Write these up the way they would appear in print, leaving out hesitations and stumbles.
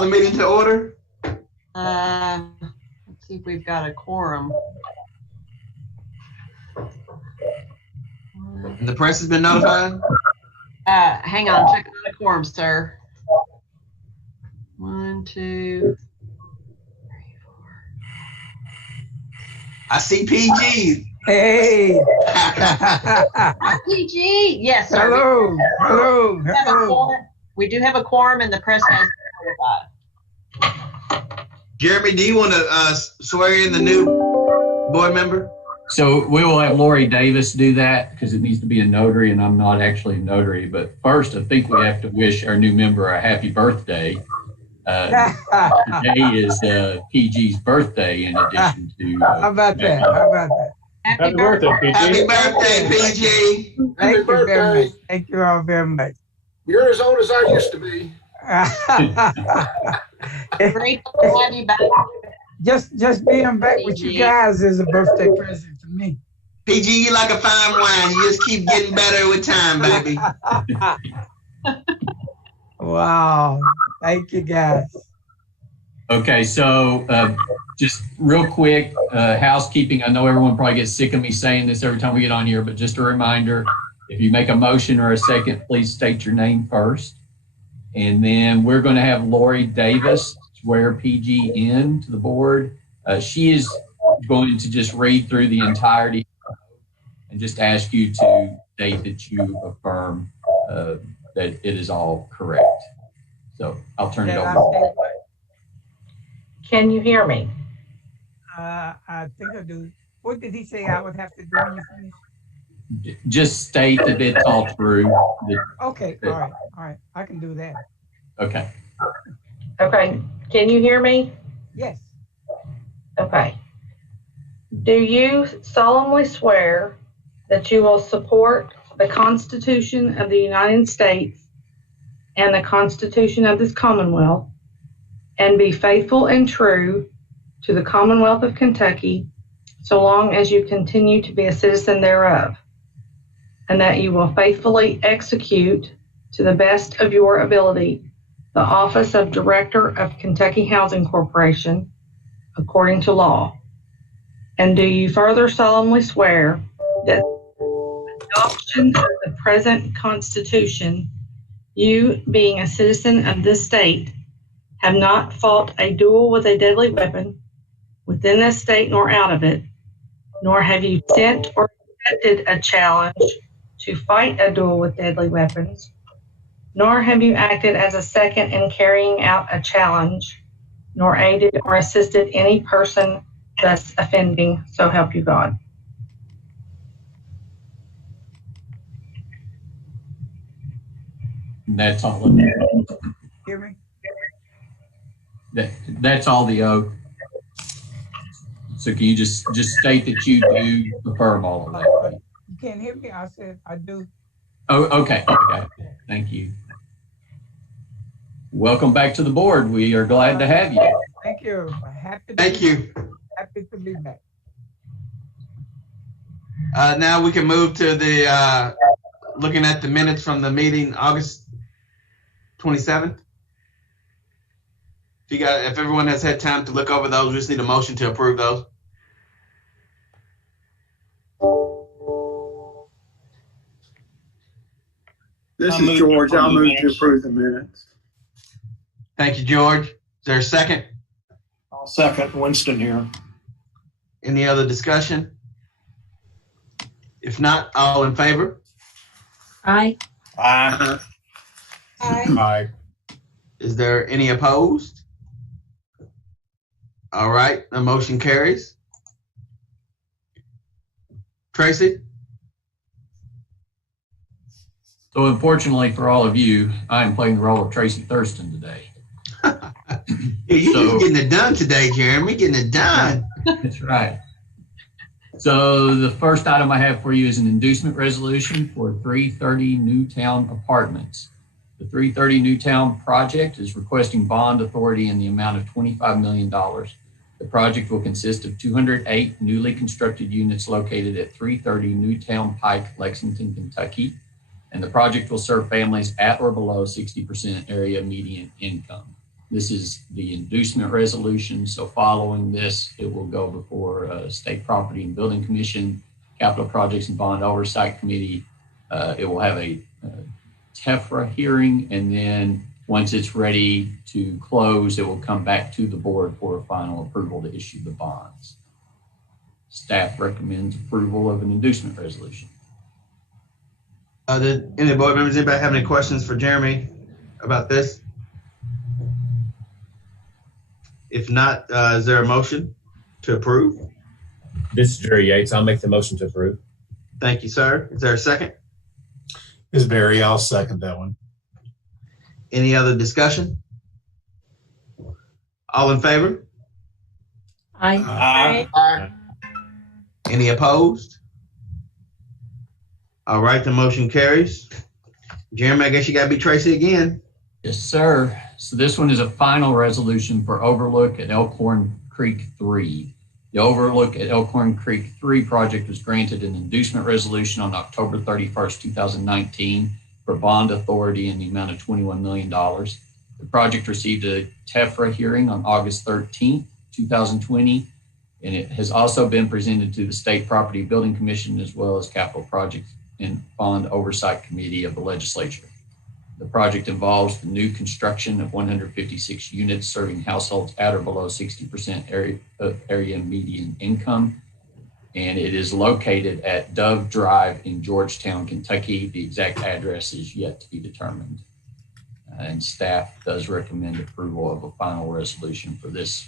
call the meeting to order? Let's see if we've got a quorum. And the press has been notified? Hang on, checking on the quorum, sir. 1, 2, 3, 4. I see PG. Hey. Hi, PG. Yes, sir. Hello. Hello. We do have a quorum, and the press has been notified. Jeremy, do you want to swear in the new board member? So we will have Lori Davis do that because it needs to be a notary, and I'm not actually a notary. But first, I think we have to wish our new member a happy birthday. Today is PG's birthday in addition to... How about that? Happy birthday, PG. Happy birthday, PG. Thank you very much. Thank you all very much. You're as old as I used to be. Great to have you back. Just being back with you guys is a birthday present to me. PG, you like a fine wine. You just keep getting better with time, baby. Wow. Thank you, guys. Okay, so just real quick, housekeeping. I know everyone probably gets sick of me saying this every time we get on here, but just a reminder, if you make a motion or a second, please state your name first. And then we're going to have Lori Davis swear PG in to the board. She is going to just read through the entirety and just ask you to state that you affirm that it is all correct. So I'll turn it over. Can you hear me? I think I do. What did he say I would have to do when you finish? Just state that it's all true. Okay, all right. I can do that. Okay. Okay. Can you hear me? Yes. Okay. Do you solemnly swear that you will support the Constitution of the United States and the Constitution of this Commonwealth, and be faithful and true to the Commonwealth of Kentucky so long as you continue to be a citizen thereof, and that you will faithfully execute to the best of your ability the office of Director of Kentucky Housing Corporation according to law? And do you further solemnly swear that the adoption of the present Constitution, you being a citizen of this state, have not fought a duel with a deadly weapon within this state nor out of it, nor have you sent or accepted a challenge to fight a duel with deadly weapons, nor have you acted as a second in carrying out a challenge, nor aided or assisted any person thus offending, so help you God. That's all of it. Hear me? That's all the oath. So can you just state that you do affirm all of that? You can't hear me? I said I do. Oh, okay. Thank you. Welcome back to the board. We are glad to have you. Thank you. Thank you. Happy to be back. Now we can move to the looking at the minutes from the meeting August 27th. If everyone has had time to look over those, we just need a motion to approve those. This is George. I'll move to approve the minutes. Thank you, George. Is there a second? I'll second. Winston here. Any other discussion? If not, all in favor? Aye. Aye. Aye. Is there any opposed? All right, the motion carries. Tracy? So unfortunately for all of you, I am playing the role of Tracy Thurston today. You're just getting it done today, Jeremy. Getting it done. That's right. So the first item I have for you is an inducement resolution for 330 Newtown Apartments. The 330 Newtown project is requesting bond authority in the amount of $25 million. The project will consist of 208 newly constructed units located at 330 Newtown Pike, Lexington, Kentucky. And the project will serve families at or below 60% area median income. This is the inducement resolution. So following this, it will go before State Property and Building Commission, Capital Projects and Bond Oversight Committee. It will have a TEFRA hearing, and then once it's ready to close, it will come back to the board for a final approval to issue the bonds. Staff recommends approval of an inducement resolution. Did any board members, anybody have any questions for Jeremy about this? If not, is there a motion to approve? This is Jerry Yates. I'll make the motion to approve. Thank you, sir. Is there a second? This is Barry. I'll second that one. Any other discussion? All in favor? Aye. Aye. Any opposed? All right, the motion carries. Jeremy, I guess you got to be Tracy again. Yes, sir. So this one is a final resolution for Overlook at Elkhorn Creek 3. The Overlook at Elkhorn Creek 3 project was granted an inducement resolution on October 31st, 2019 for bond authority in the amount of $21 million. The project received a TEFRA hearing on August 13th, 2020, and it has also been presented to the State Property Building Commission as well as Capital Projects and Bond Oversight Committee of the Legislature. The project involves the new construction of 156 units serving households at or below 60% area median income. And it is located at Dove Drive in Georgetown, Kentucky. The exact address is yet to be determined. And staff does recommend approval of a final resolution for this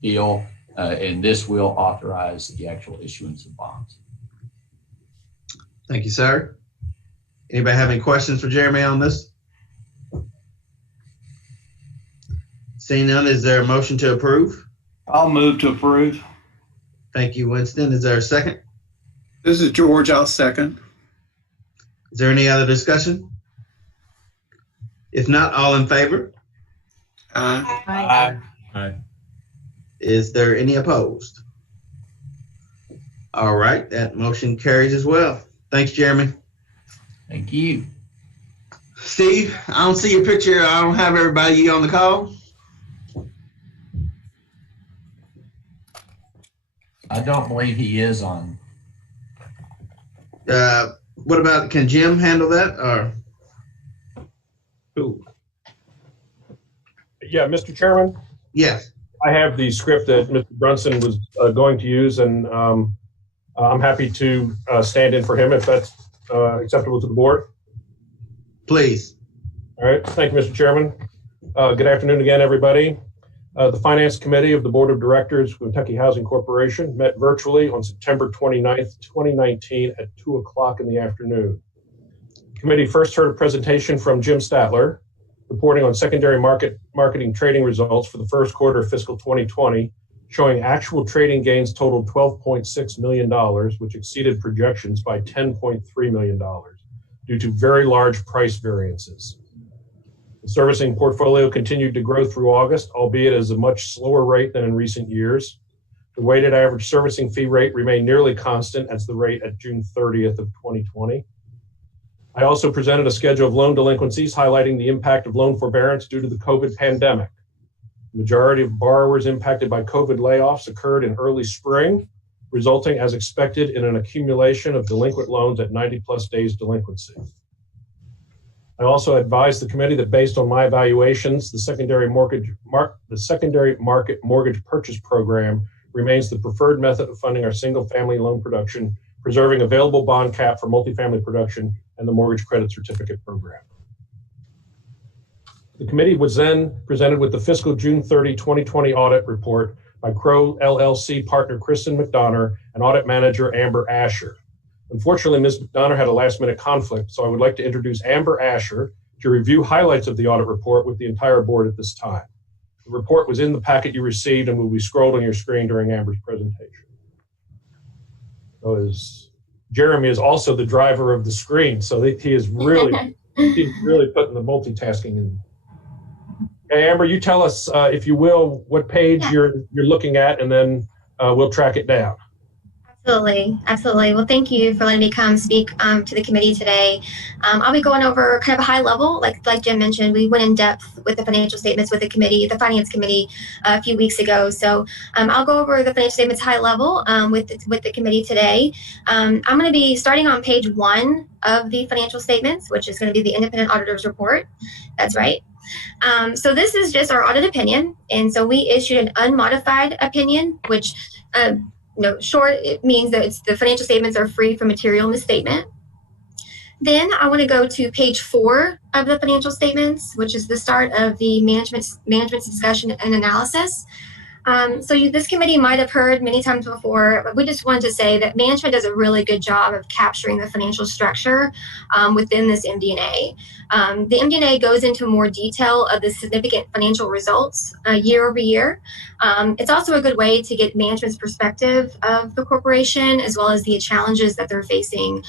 deal. And this will authorize the actual issuance of bonds. Thank you, sir. Anybody have any questions for Jeremy on this? Seeing none, is there a motion to approve? I'll move to approve. Thank you, Winston. Is there a second? This is George. I'll second. Is there any other discussion? If not, all in favor? Aye. Aye. Is there any opposed? All right, that motion carries as well. Thanks, Jeremy. Thank you. Steve, I don't see your picture. I don't have everybody on the call. I don't believe he is on. What about, can Jim handle that or? Who? Yeah, Mr. Chairman, Yes. I have the script that Mr. Brunson was going to use, and I'm happy to stand in for him if that's acceptable to the board. Please. All right, thank you, Mr. Chairman. Good afternoon again, everybody. The Finance Committee of the Board of Directors of Kentucky Housing Corporation met virtually on September 29th, 2019 at 2 o'clock in the afternoon. The committee first heard a presentation from Jim Statler, reporting on secondary marketing trading results for the first quarter of fiscal 2020, showing actual trading gains totaled $12.6 million, which exceeded projections by $10.3 million due to very large price variances. The servicing portfolio continued to grow through August, albeit at a much slower rate than in recent years. The weighted average servicing fee rate remained nearly constant as the rate at June 30th of 2020. I also presented a schedule of loan delinquencies highlighting the impact of loan forbearance due to the COVID pandemic. The majority of borrowers impacted by COVID layoffs occurred in early spring, resulting as expected in an accumulation of delinquent loans at 90+ days delinquency. I also advised the committee that based on my evaluations, the secondary market mortgage purchase program remains the preferred method of funding our single-family loan production, preserving available bond cap for multifamily production and the mortgage credit certificate program. The committee was then presented with the fiscal June 30, 2020 audit report by Crow LLC partner Kristen McDonough and audit manager Amber Asher. Unfortunately, Ms. McDonough had a last-minute conflict, so I would like to introduce Amber Asher to review highlights of the audit report with the entire board at this time. The report was in the packet you received and will be scrolled on your screen during Amber's presentation. So Jeremy is also the driver of the screen, so he is really, he's really putting the multitasking in. Okay, Amber, you tell us, if you will, what page you're looking at, and then we'll track it down. Absolutely, absolutely. Well, thank you for letting me come speak to the committee today. I'll be going over kind of a high level, like Jim mentioned. We went in depth with the financial statements with the committee, the finance committee, a few weeks ago. So I'll go over the financial statements high level with the committee today. I'm going to be starting on page 1 of the financial statements, which is going to be the independent auditor's report. That's right. So this is just our audit opinion, and so we issued an unmodified opinion, which short, it means that the financial statements are free from material misstatement. Then I want to go to page 4 of the financial statements, which is the start of the management's discussion and analysis. This committee might have heard many times before, but we just wanted to say that management does a really good job of capturing the financial structure within this MD&A. The MD&A goes into more detail of the significant financial results year over year. It's also a good way to get management's perspective of the corporation, as well as the challenges that they're facing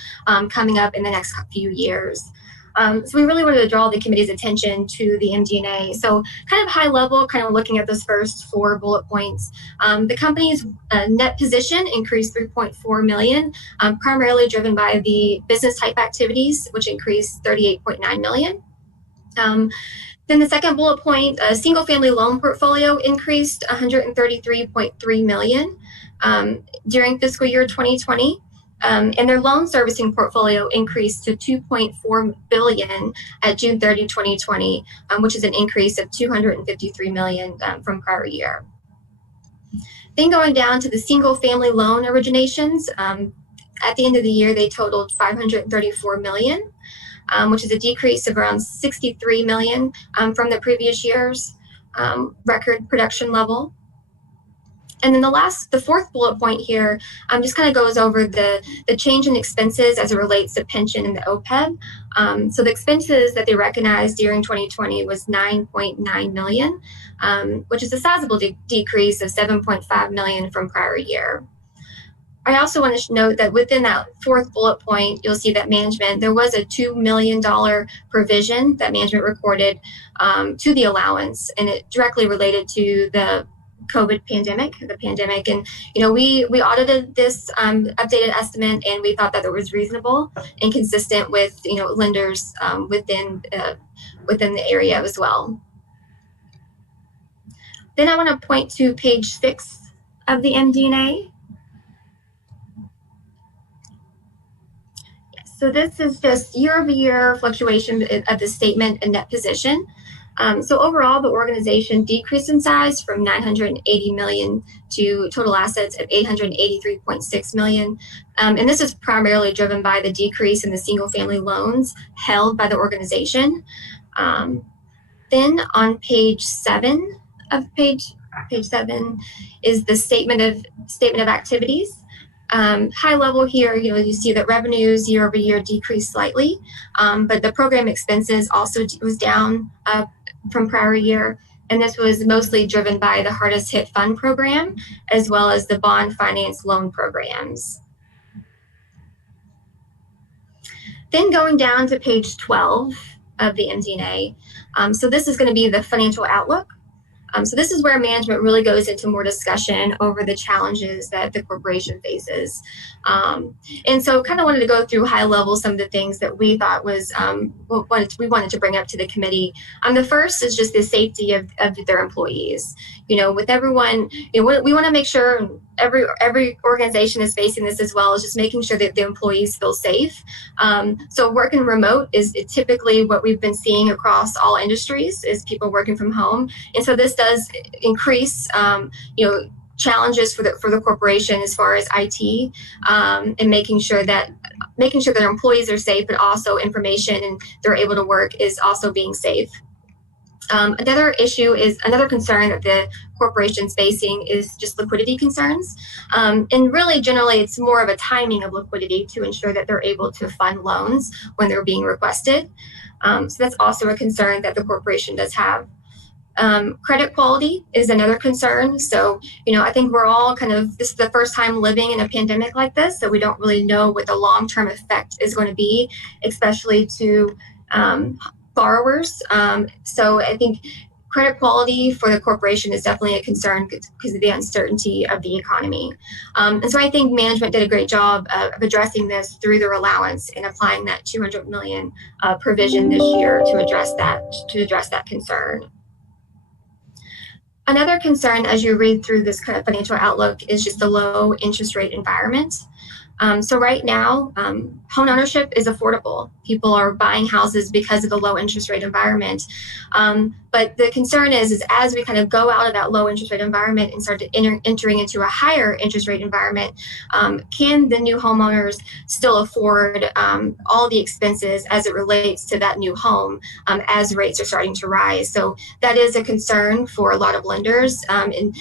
coming up in the next few years. So we really wanted to draw the committee's attention to the MD&A. So kind of high level, kind of looking at those first 4 bullet points. The company's net position increased $3.4 million, primarily driven by the business type activities, which increased $38.9 million. Then the second bullet point, a single family loan portfolio increased $133.3 million during fiscal year 2020. And their loan servicing portfolio increased to $2.4 billion at June 30, 2020, which is an increase of $253 million from prior year. Then going down to the single family loan originations, at the end of the year, they totaled $534 million, which is a decrease of around $63 million from the previous year's record production level. And then the fourth bullet point here just kind of goes over the change in expenses as it relates to pension and the OPEB. So the expenses that they recognized during 2020 was $9.9 million, which is a sizable decrease of $7.5 million from prior year. I also want to note that within that fourth bullet point, you'll see that there was a $2 million provision that management recorded to the allowance, and it directly related to the COVID pandemic. And, we audited this updated estimate, and we thought that it was reasonable and consistent with, lenders within the area as well. Then I want to point to page 6 of the MD&A. So this is just year-over-year fluctuation of the statement and net position. So overall, the organization decreased in size from $980 million to total assets of $883.6 million. And this is primarily driven by the decrease in the single-family loans held by the organization. Then on page 7 page 7 is the statement of activities. High level here, you see that revenues year over year decreased slightly, but the program expenses also was down from prior year, and this was mostly driven by the hardest hit fund program as well as the bond finance loan programs. Then going down to page 12 of the MD&A, so this is going to be the financial outlook. So this is where management really goes into more discussion over the challenges that the corporation faces. And so kind of wanted to go through high level some of the things that we thought was, we wanted to bring up to the committee. The first is just the safety of their employees. With everyone, we want to make sure every organization is facing this as well, is just making sure that the employees feel safe. So working remote is typically what we've been seeing across all industries, is people working from home. And so this does increase, challenges for the corporation as far as IT, and making sure that their employees are safe, but also information and they're able to work is also being safe. Another concern that the corporation's facing is just liquidity concerns. And really, generally, it's more of a timing of liquidity to ensure that they're able to fund loans when they're being requested. So that's also a concern that the corporation does have. Credit quality is another concern. So, I think we're all this is the first time living in a pandemic like this, so we don't really know what the long-term effect is going to be, especially to borrowers. So I think Credit quality for the corporation is definitely a concern because of the uncertainty of the economy. And so I think management did a great job of addressing this through their allowance and applying that $200 million provision this year to address that concern. Another concern as you read through this kind of financial outlook is just the low interest rate environment. So right now, home ownership is affordable. People are buying houses because of the low interest rate environment. But the concern is as we kind of go out of that low interest rate environment and start to entering into a higher interest rate environment, can the new homeowners still afford all the expenses as it relates to that new home as rates are starting to rise? So that is a concern for a lot of lenders. And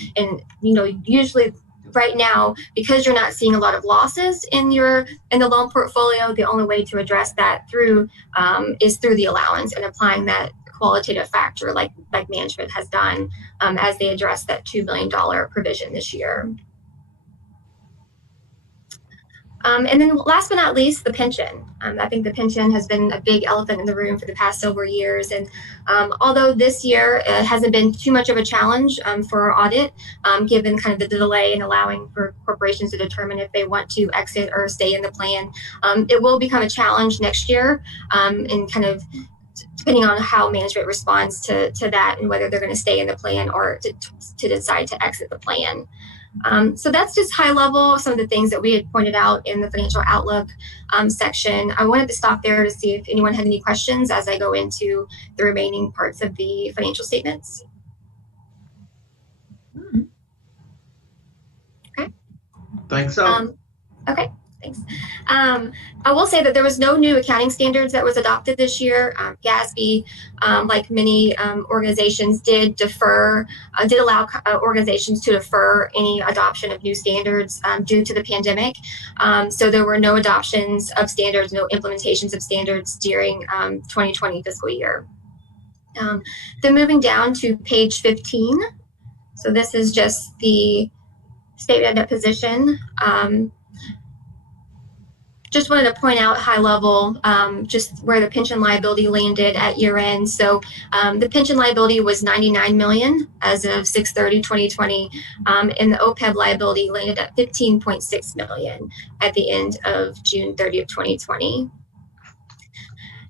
usually, right now, because you're not seeing a lot of losses in the loan portfolio, the only way to address that is through the allowance and applying that qualitative factor like management has done as they address that $2 billion provision this year. And then last but not least, the pension. I think the pension has been a big elephant in the room for the past several years. And although this year hasn't been too much of a challenge for our audit, given kind of the delay in allowing for corporations to determine if they want to exit or stay in the plan, it will become a challenge next year and kind of depending on how management responds to that and whether they're going to stay in the plan or to decide to exit the plan. So that's just high level, some of the things that we had pointed out in the financial outlook section. I wanted to stop there to see if anyone had any questions as I go into the remaining parts of the financial statements. Okay. Thanks so. Okay. Thanks. I will say that there was no new accounting standards that was adopted this year. GASB, like many organizations, did allow organizations to defer any adoption of new standards due to the pandemic. So there were no adoptions of standards, no implementations of standards during 2020 fiscal year. Then moving down to page 15. So this is just the statement of net position. Just wanted to point out high level just where the pension liability landed at year end. So the pension liability was $99 million as of 6/30/2020, and the OPEB liability landed at $15.6 million at the end of June 30th, 2020.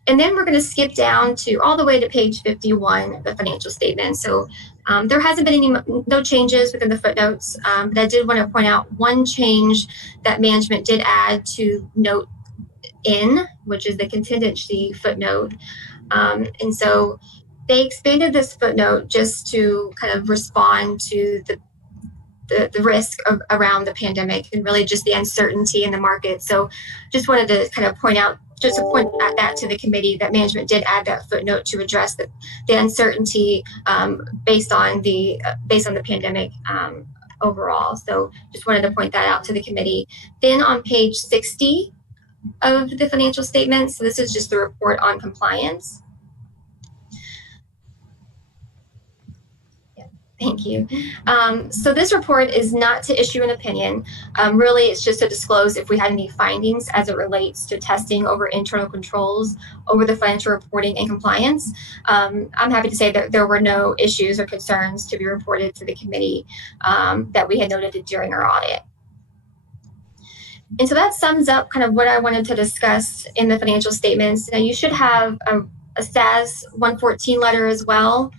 And then we're going to skip down to all the way to page 51 of the financial statement. So there hasn't been no changes within the footnotes, but I did want to point out one change that management did add to note N, which is the contingency footnote. And so they expanded this footnote just to kind of respond to the risk around the pandemic and really just the uncertainty in the market. So just wanted to kind of point out that to the committee that management did add that footnote to address the uncertainty based on the pandemic overall. So just wanted to point that out to the committee. Then on page 60 of the financial statement, so this is just the report on compliance. Thank you. So this report is not to issue an opinion. Really, it's just to disclose if we had any findings as it relates to testing over internal controls over the financial reporting and compliance. I'm happy to say that there were no issues or concerns to be reported to the committee that we had noted during our audit. And so that sums up kind of what I wanted to discuss in the financial statements. Now you should have a SAS 114 letter as well.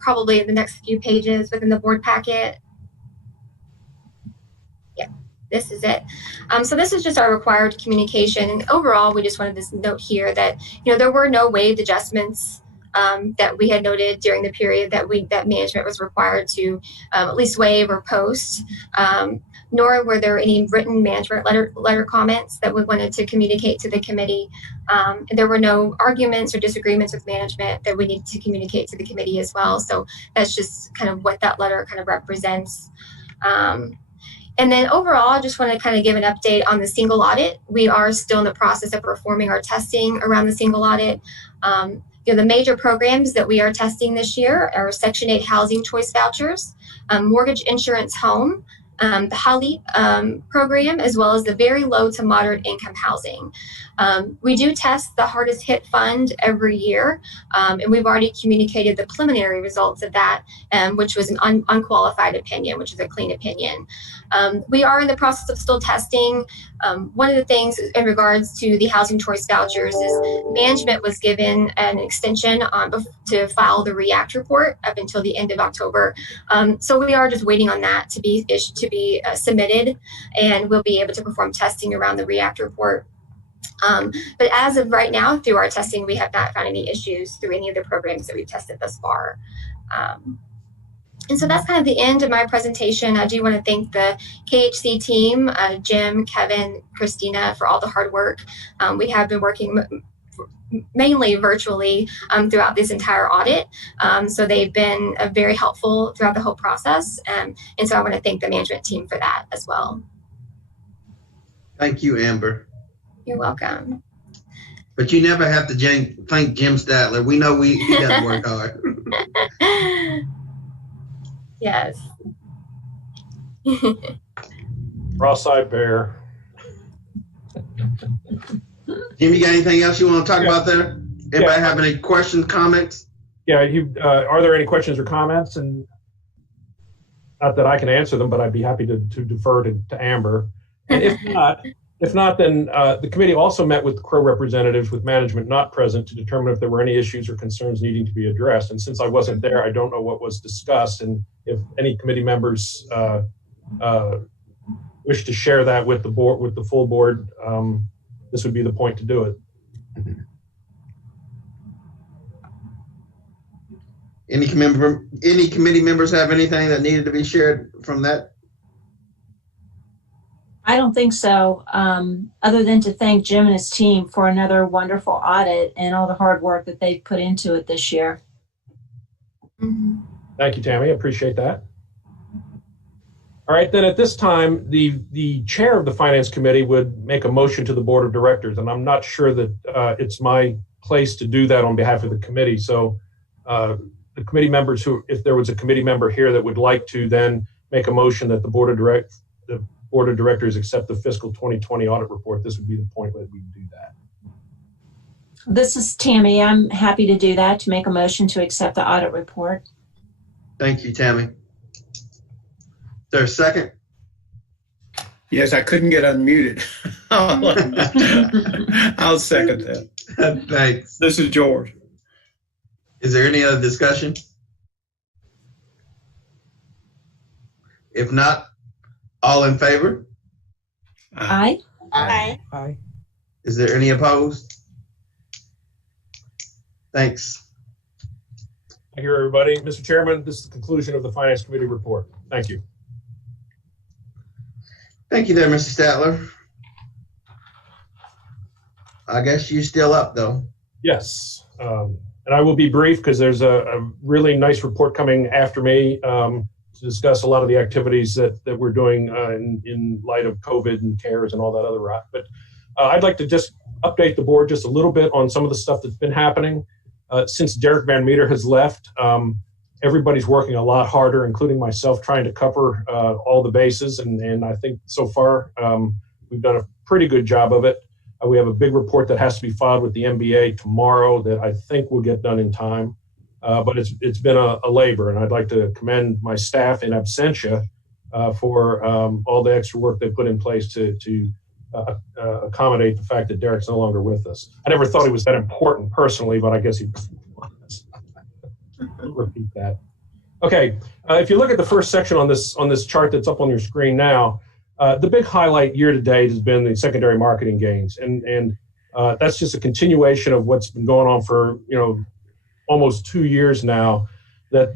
Probably in the next few pages within the board packet. Yeah, this is it. So this is just our required communication. And overall, we just wanted to note here that, there were no waived adjustments that we had noted during the period that management was required to at least waive or post. Nor were there any written management letter comments that we wanted to communicate to the committee. And there were no arguments or disagreements with management that we need to communicate to the committee as well. So that's just kind of what that letter kind of represents. And then overall, I just want to kind of give an update on the single audit. We are still in the process of performing our testing around the single audit. The major programs that we are testing this year are Section 8 housing choice vouchers, mortgage insurance home, the HOLLY program, as well as the very low to moderate income housing. We do test the hardest hit fund every year, and we've already communicated the preliminary results of that, which was an unqualified opinion, which is a clean opinion. We are in the process of still testing. One of the things in regards to the housing choice vouchers is management was given an extension to file the REACT report up until the end of October. So we are just waiting on that to be submitted, and we'll be able to perform testing around the REACT report. But as of right now, through our testing, we have not found any issues through any of the programs that we've tested thus far. And so that's kind of the end of my presentation. I do want to thank the KHC team, Jim, Kevin, Christina, for all the hard work. We have been working mainly virtually throughout this entire audit. So they've been very helpful throughout the whole process. And so I want to thank the management team for that as well. Thank you, Amber. You're welcome. But you never have to thank Jim Statler. We know he does work hard. Yes. Cross-eyed bear. Jim, you got anything else you want to talk about there? Anybody have any questions, comments? Yeah, are there any questions or comments? And not that I can answer them, but I'd be happy to defer to Amber. And if not, then the committee also met with Crow representatives with management not present to determine if there were any issues or concerns needing to be addressed. And since I wasn't there, I don't know what was discussed. And if any committee members wish to share that with the board, with the full board, this would be the point to do it. Any committee members have anything that needed to be shared from that? I don't think so, other than to thank Jim and his team for another wonderful audit and all the hard work that they've put into it this year. Thank you, Tammy. I appreciate that. All right, then at this time, the chair of the Finance Committee would make a motion to the Board of Directors, and I'm not sure that it's my place to do that on behalf of the committee. So the committee members if there was a committee member here that would like to then make a motion that the Board of Directors accept the fiscal 2020 audit report, this would be the point where we do that. This is Tammy. I'm happy to do that, to make a motion to accept the audit report. Thank you, Tammy. Is there a second? Yes, I couldn't get unmuted. I'll second that. Thanks. This is George. Is there any other discussion? If not, all in favor? Aye. Aye. Aye. Is there any opposed? Thanks. Thank you, everybody. Mr. Chairman, this is the conclusion of the Finance Committee report. Thank you. Thank you there, Mr. Statler. I guess you're still up, though. Yes. And I will be brief because there's a really nice report coming after me to discuss a lot of the activities that we're doing in light of COVID and CARES and all that other rot. But I'd like to just update the board just a little bit on some of the stuff that's been happening. Since Derek Van Meter has left, everybody's working a lot harder, including myself, trying to cover all the bases. And I think so far we've done a pretty good job of it. We have a big report that has to be filed with the MBA tomorrow that I think will get done in time. But it's been a labor, and I'd like to commend my staff in absentia for all the extra work they put in place to accommodate the fact that Derek's no longer with us. I never thought he was that important personally, but I guess he was. Repeat that. Okay, if you look at the first section on this chart that's up on your screen now, the big highlight year to date has been the secondary marketing gains, and that's just a continuation of what's been going on for almost 2 years now. That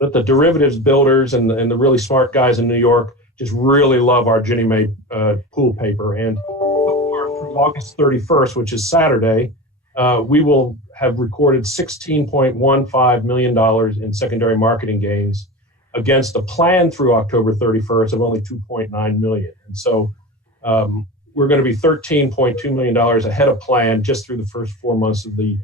the derivatives builders and the really smart guys in New York just really love our Ginnie Mae pool paper. And through August 31st, which is Saturday, we will have recorded $16.15 million in secondary marketing gains against a plan through October 31st of only $2.9 million. And so we're going to be $13.2 million ahead of plan just through the first 4 months of the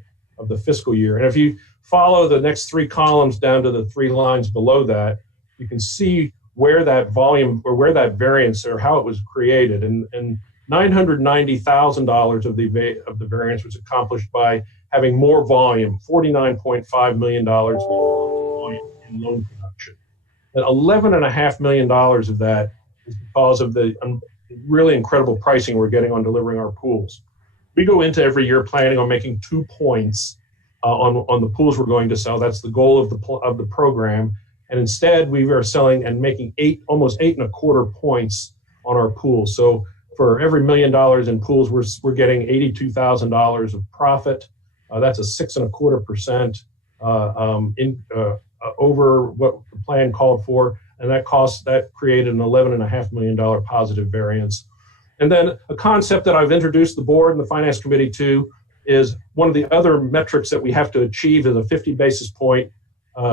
fiscal year. And if you follow the next three columns down to the three lines below that, you can see where that volume or where that variance or how it was created. And $990,000 of the variance was accomplished by having more volume, $49.5 million in loan production. And $11.5 million of that is because of the really incredible pricing we're getting on delivering our pools. We go into every year planning on making 2 points on the pools we're going to sell. That's the goal of the program. And instead, we are selling and making almost 8.25 points on our pools. So for every $1 million in pools, we're getting $82,000 of profit. That's a 6.25% over what the plan called for, and that created an $11.5 million positive variance. And then a concept that I've introduced the board and the finance committee to is one of the other metrics that we have to achieve is a 50 basis point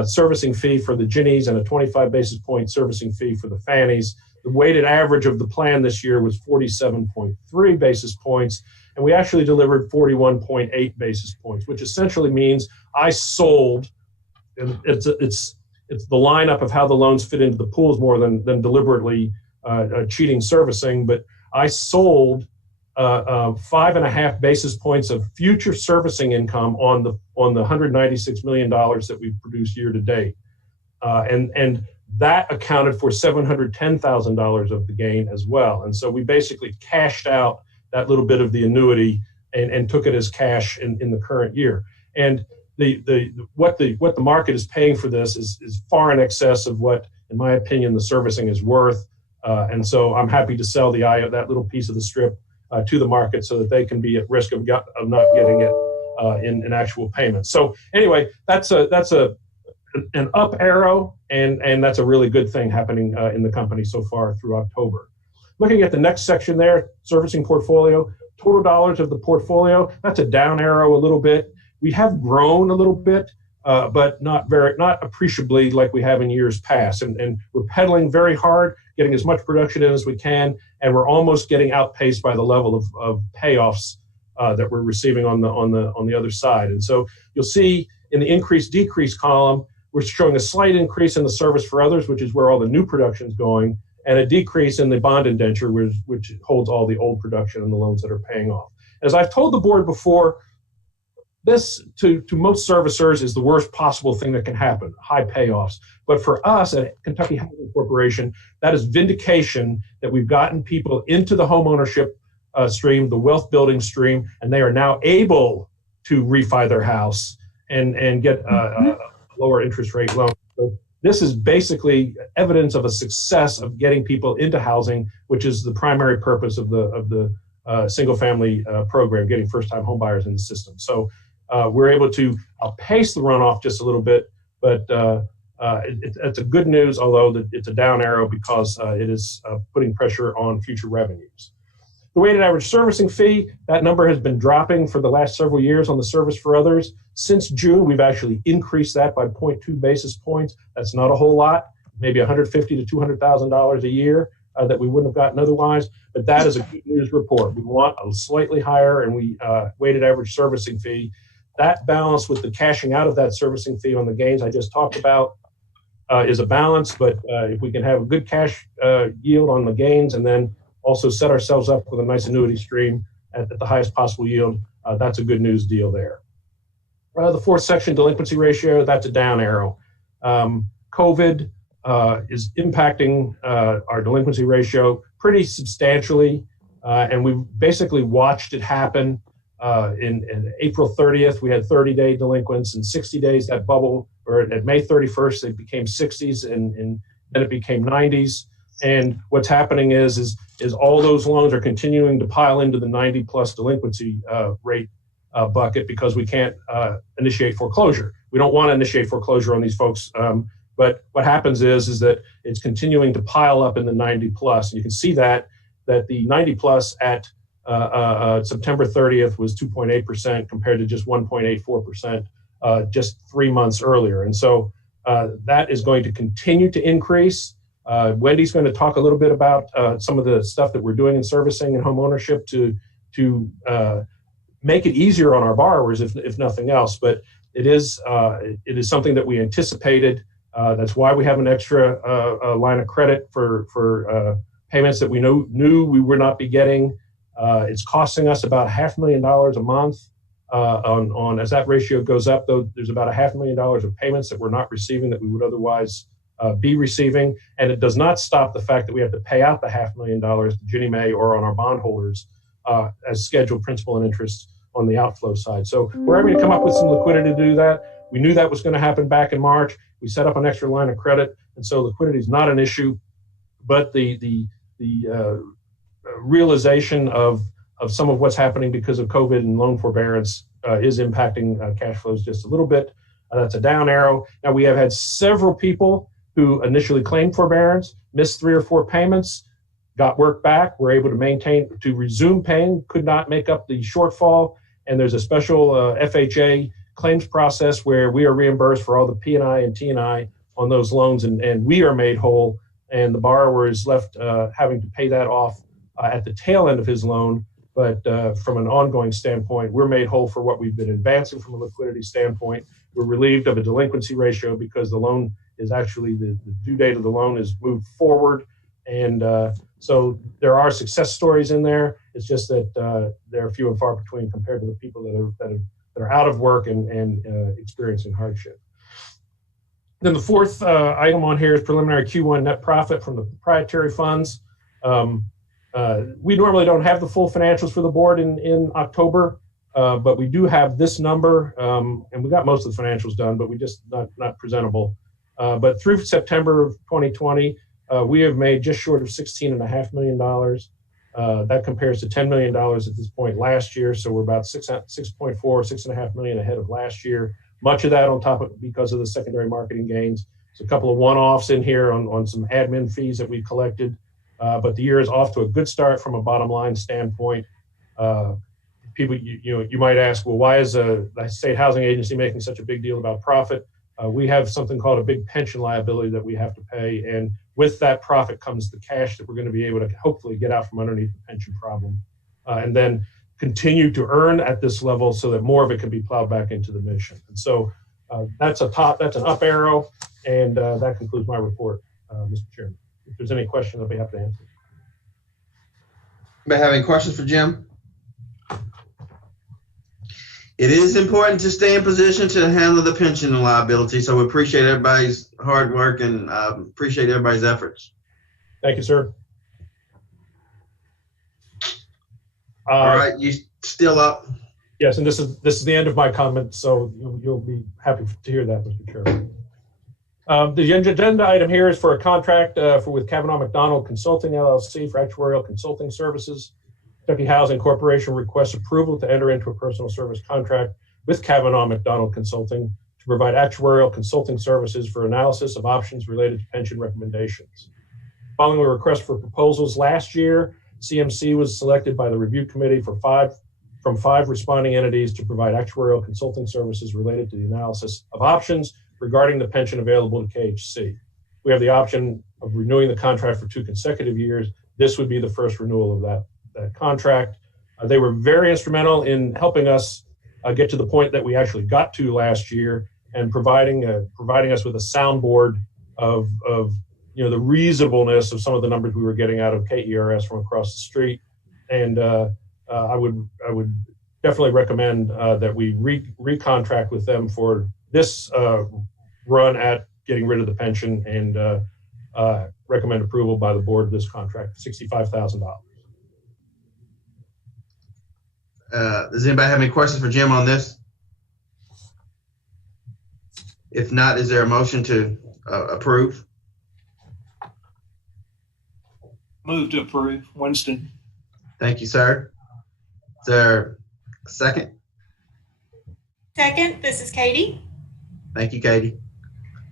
servicing fee for the Ginnies and a 25 basis point servicing fee for the Fannies. The weighted average of the plan this year was 47.3 basis points, and we actually delivered 41.8 basis points, which essentially means I sold, and it's the lineup of how the loans fit into the pools more than deliberately cheating servicing, but I sold 5.5 basis points of future servicing income on the $196 million that we've produced year to date, and that accounted for $710,000 of the gain as well. And so we basically cashed out that little bit of the annuity and took it as cash in the current year. And what the market is paying for this is far in excess of what, in my opinion, the servicing is worth. And so I'm happy to sell that little piece of the strip to the market so that they can be at risk of not getting it in actual payments. So anyway, that's an up arrow, and that's a really good thing happening in the company so far through October. Looking at the next section there, servicing portfolio, total dollars of the portfolio, that's a down arrow a little bit. We have grown a little bit, but not appreciably like we have in years past. And we're pedaling very hard, getting as much production in as we can, and we're almost getting outpaced by the level of payoffs that we're receiving on the other side. And so you'll see in the increase-decrease column, we're showing a slight increase in the service for others, which is where all the new production is going, and a decrease in the bond indenture, which holds all the old production and the loans that are paying off. As I've told the board before, this to most servicers is the worst possible thing that can happen, high payoffs. But for us at Kentucky Housing Corporation, that is vindication that we've gotten people into the home ownership stream, the wealth building stream, and they are now able to refi their house and get a lower interest rate loan. So this is basically evidence of a success of getting people into housing, which is the primary purpose of the single family program, getting first time home buyers in the system. So we're able to outpace the runoff just a little bit, but it's a good news, although it's a down arrow because it is putting pressure on future revenues. The weighted average servicing fee, that number has been dropping for the last several years on the service for others. Since June, we've actually increased that by 0.2 basis points. That's not a whole lot, maybe $150,000 to $200,000 a year that we wouldn't have gotten otherwise, but that is a good news report. We want a slightly higher weighted average servicing fee. That balance with the cashing out of that servicing fee on the gains I just talked about is a balance, but if we can have a good cash yield on the gains and then also set ourselves up with a nice annuity stream at the highest possible yield, that's a good news deal there. The fourth section, delinquency ratio, that's a down arrow. COVID is impacting our delinquency ratio pretty substantially, and we've basically watched it happen. In April 30th, we had 30-day delinquents, and 60 days that bubble, or at May 31st, it became 60s, and then it became 90s. And what's happening is all those loans are continuing to pile into the 90-plus delinquency rate bucket because we can't initiate foreclosure. We don't want to initiate foreclosure on these folks, but what happens is that it's continuing to pile up in the 90-plus. And you can see that the 90-plus at September 30th was 2.8% compared to just 1.84% just 3 months earlier. And so that is going to continue to increase. Wendy's going to talk a little bit about some of the stuff that we're doing in servicing and home ownership to make it easier on our borrowers, if nothing else. But it is something that we anticipated, That's why we have an extra line of credit for payments that we knew we would not be getting. It's costing us about $500,000 a month. As that ratio goes up, though, there's about $500,000 of payments that we're not receiving that we would otherwise be receiving. And it does not stop the fact that we have to pay out the $500,000 to Ginnie Mae or on our bondholders as scheduled principal and interest on the outflow side. So we're having to come up with some liquidity to do that. We knew that was going to happen back in March. We set up an extra line of credit, and so liquidity is not an issue. But the realization of some of what's happening because of COVID and loan forbearance is impacting cash flows just a little bit. That's a down arrow. Now, we have had several people who initially claimed forbearance, missed 3 or 4 payments, got work back, were able to resume paying, could not make up the shortfall. And there's a special FHA claims process where we are reimbursed for all the P&I and T&I on those loans, and we are made whole, and the borrower is left having to pay that off at the tail end of his loan. But from an ongoing standpoint, we're made whole for what we've been advancing from a liquidity standpoint. We're relieved of a delinquency ratio because the loan is actually, the due date of the loan is moved forward. And so there are success stories in there. It's just that they're few and far between compared to the people that are out of work and experiencing hardship. Then the fourth item on here is preliminary Q1 net profit from the proprietary funds. We normally don't have the full financials for the board in October, but we do have this number, and we got most of the financials done, but we just not presentable. But through September of 2020, we have made just short of $16.5 million. That compares to $10 million at this point last year. So we're about 6.5 million ahead of last year. Much of that on top of because of the secondary marketing gains. So a couple of one-offs in here on some admin fees that we collected. But the year is off to a good start from a bottom line standpoint. People, you might ask, well, why is the state housing agency making such a big deal about profit? We have something called a big pension liability that we have to pay, and with that profit comes the cash that we're going to be able to hopefully get out from underneath the pension problem, and then continue to earn at this level so that more of it can be plowed back into the mission. And so that's an up arrow, and that concludes my report, Mr. Chairman. If there's any questions, I'll be happy to answer. Anybody have any questions for Jim? It is important to stay in position to handle the pension liability, so we appreciate everybody's hard work and appreciate everybody's efforts. Thank you, sir. All right, you still up? Yes, and this is the end of my comments, so you'll be happy to hear that, Mr. Chairman. The agenda item here is for a contract with Kavanaugh McDonald Consulting LLC for actuarial consulting services. Kentucky Housing Corporation requests approval to enter into a personal service contract with Kavanaugh McDonald Consulting to provide actuarial consulting services for analysis of options related to pension recommendations. Following a request for proposals last year, CMC was selected by the review committee from five responding entities to provide actuarial consulting services related to the analysis of options regarding the pension available to KHC. We have the option of renewing the contract for 2 consecutive years. This would be the first renewal of that contract. They were very instrumental in helping us get to the point that we actually got to last year, and providing us with a soundboard of the reasonableness of some of the numbers we were getting out of KERS from across the street. And I would definitely recommend that we recontract with them for this run at getting rid of the pension, and recommend approval by the board of this contract, $65,000. Does anybody have any questions for Jim on this? If not, is there a motion to approve? Move to approve. Winston. Thank you, sir. Is there a second? Second, this is Katie. Thank you, Katie.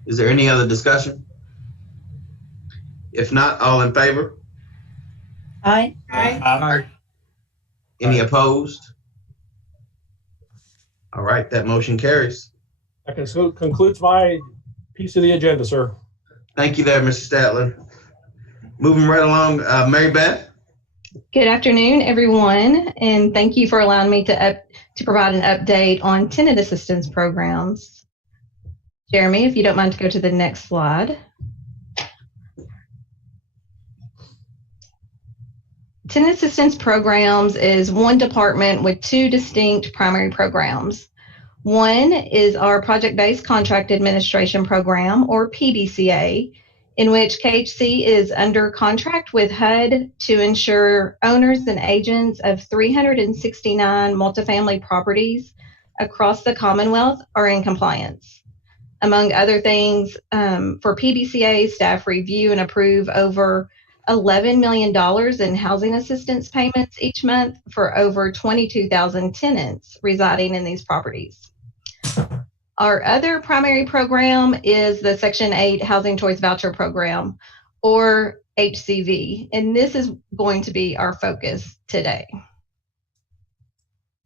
Is there any other discussion? If not, all in favor? Aye. Aye. Aye. Any opposed? All right, that motion carries. That concludes my piece of the agenda, sir. Thank you there, Mr. Statler. Moving right along, Mary Beth. Good afternoon, everyone, and thank you for allowing me to provide an update on tenant assistance programs. Jeremy, if you don't mind to go to the next slide. Tenant Assistance Programs is one department with two distinct primary programs. One is our Project-Based Contract Administration Program, or PBCA, in which KHC is under contract with HUD to ensure owners and agents of 369 multifamily properties across the Commonwealth are in compliance. Among other things, for PBCA, staff review and approve over $11 million in housing assistance payments each month for over 22,000 tenants residing in these properties. Our other primary program is the Section 8 Housing Choice Voucher Program, or HCV, and this is going to be our focus today.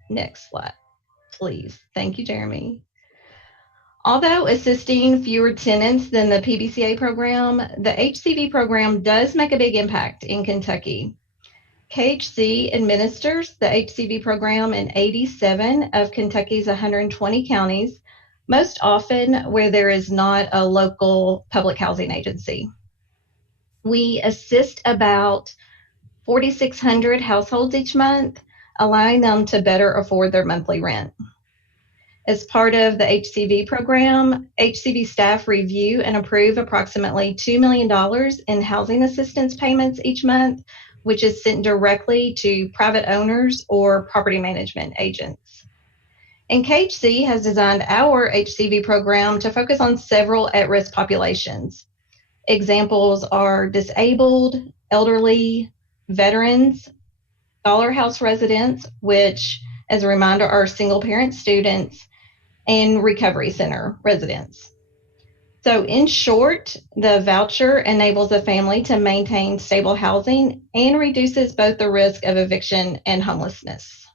Next slide, please. Thank you, Jeremy. Although assisting fewer tenants than the PBCA program, the HCV program does make a big impact in Kentucky. KHC administers the HCV program in 87 of Kentucky's 120 counties, most often where there is not a local public housing agency. We assist about 4,600 households each month, allowing them to better afford their monthly rent. As part of the HCV program, HCV staff review and approve approximately $2 million in housing assistance payments each month, which is sent directly to private owners or property management agents. And KHC has designed our HCV program to focus on several at-risk populations. Examples are disabled, elderly, veterans, dollar house residents, which, as a reminder, are single-parent students, and recovery center residents. So in short, the voucher enables a family to maintain stable housing and reduces both the risk of eviction and homelessness.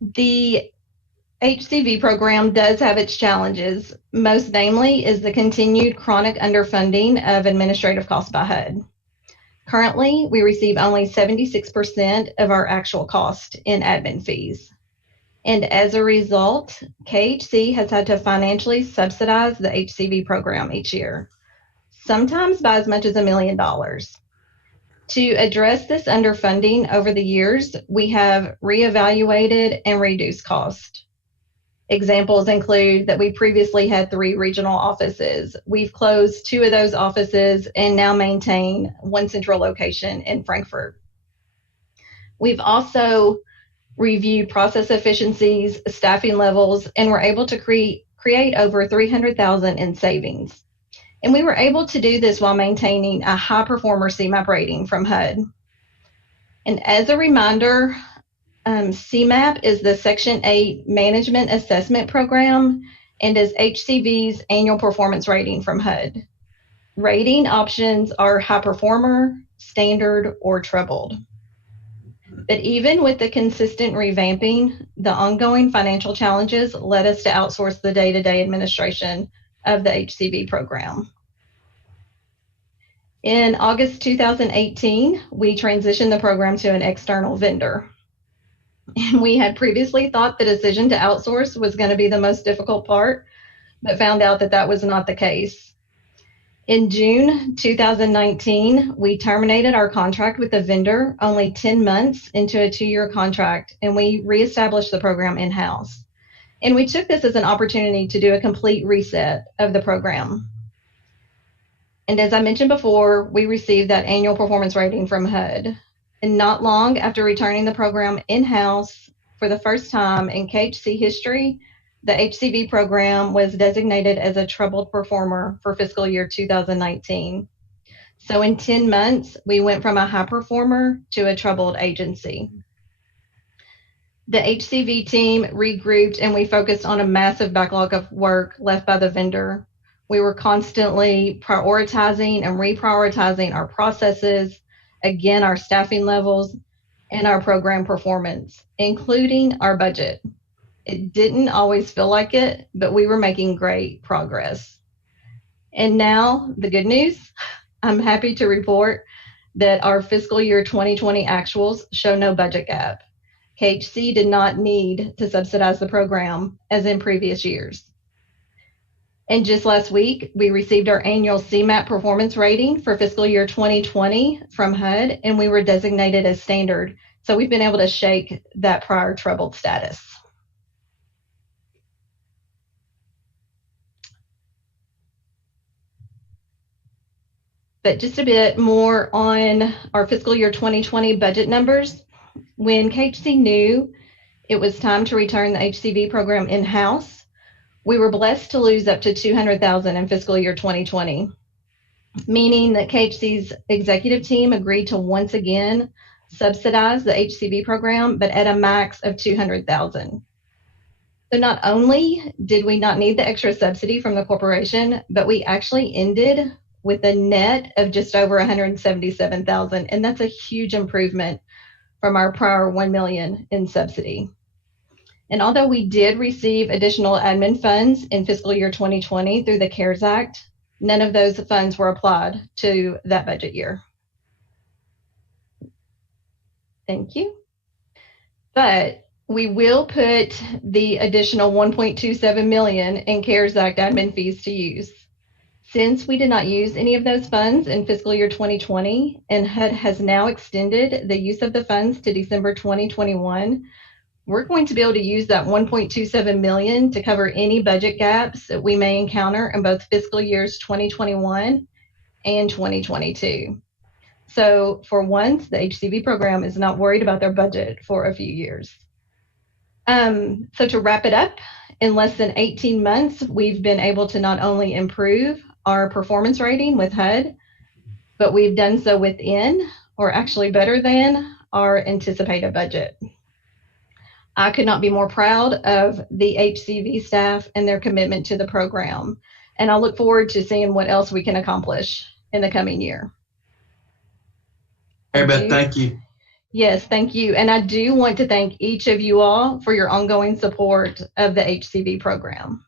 The HCV program does have its challenges. Most namely is the continued chronic underfunding of administrative costs by HUD. Currently, we receive only 76% of our actual cost in admin fees. And as a result, KHC has had to financially subsidize the HCV program each year, sometimes by as much as $1 million. To address this underfunding over the years, we have reevaluated and reduced cost. Examples include that we previously had 3 regional offices. We've closed 2 of those offices and now maintain 1 central location in Frankfurt. We've also reviewed process efficiencies, staffing levels, and were able to create over $300,000 in savings. And we were able to do this while maintaining a high performer CMAP rating from HUD. And as a reminder, CMAP is the Section 8 Management Assessment Program and is HCV's annual performance rating from HUD. Rating options are high performer, standard, or troubled. But even with the consistent revamping, the ongoing financial challenges led us to outsource the day-to-day administration of the HCV program. In August 2018, we transitioned the program to an external vendor. And we had previously thought the decision to outsource was going to be the most difficult part, but found out that that was not the case. In June 2019, we terminated our contract with the vendor only 10 months into a 2-year contract, and we reestablished the program in-house. And we took this as an opportunity to do a complete reset of the program. And as I mentioned before, we received that annual performance rating from HUD. And not long after returning the program in-house, for the first time in KHC history, the HCV program was designated as a troubled performer for fiscal year 2019. So in 10 months, we went from a high performer to a troubled agency. The HCV team regrouped and we focused on a massive backlog of work left by the vendor. We were constantly prioritizing and reprioritizing our processes, again, our staffing levels, and our program performance, including our budget. It didn't always feel like it, but we were making great progress. And now, the good news, I'm happy to report that our fiscal year 2020 actuals show no budget gap. KHC did not need to subsidize the program as in previous years. And just last week, we received our annual CMAP performance rating for fiscal year 2020 from HUD, and we were designated as standard. So we've been able to shake that prior troubled status. But just a bit more on our fiscal year 2020 budget numbers. When KHC knew it was time to return the HCV program in-house, we were blessed to lose up to $200,000 in fiscal year 2020, meaning that KHC's executive team agreed to once again subsidize the HCV program, but at a max of $200,000. So not only did we not need the extra subsidy from the corporation, but we actually ended with a net of just over $177,000, and that's a huge improvement from our prior $1 million in subsidy. And although we did receive additional admin funds in fiscal year 2020 through the CARES Act, none of those funds were applied to that budget year. Thank you. But we will put the additional $1.27 million in CARES Act admin fees to use. Since we did not use any of those funds in fiscal year 2020, and HUD has now extended the use of the funds to December 2021, we're going to be able to use that $1.27 million to cover any budget gaps that we may encounter in both fiscal years 2021 and 2022. So for once, the HCV program is not worried about their budget for a few years. So to wrap it up, in less than 18 months, we've been able to not only improve our performance rating with HUD, but we've done so within, or actually better than, our anticipated budget. I could not be more proud of the HCV staff and their commitment to the program, and I look forward to seeing what else we can accomplish in the coming year. Hey, Beth, thank you. Yes, thank you. And I do want to thank each of you all for your ongoing support of the HCV program.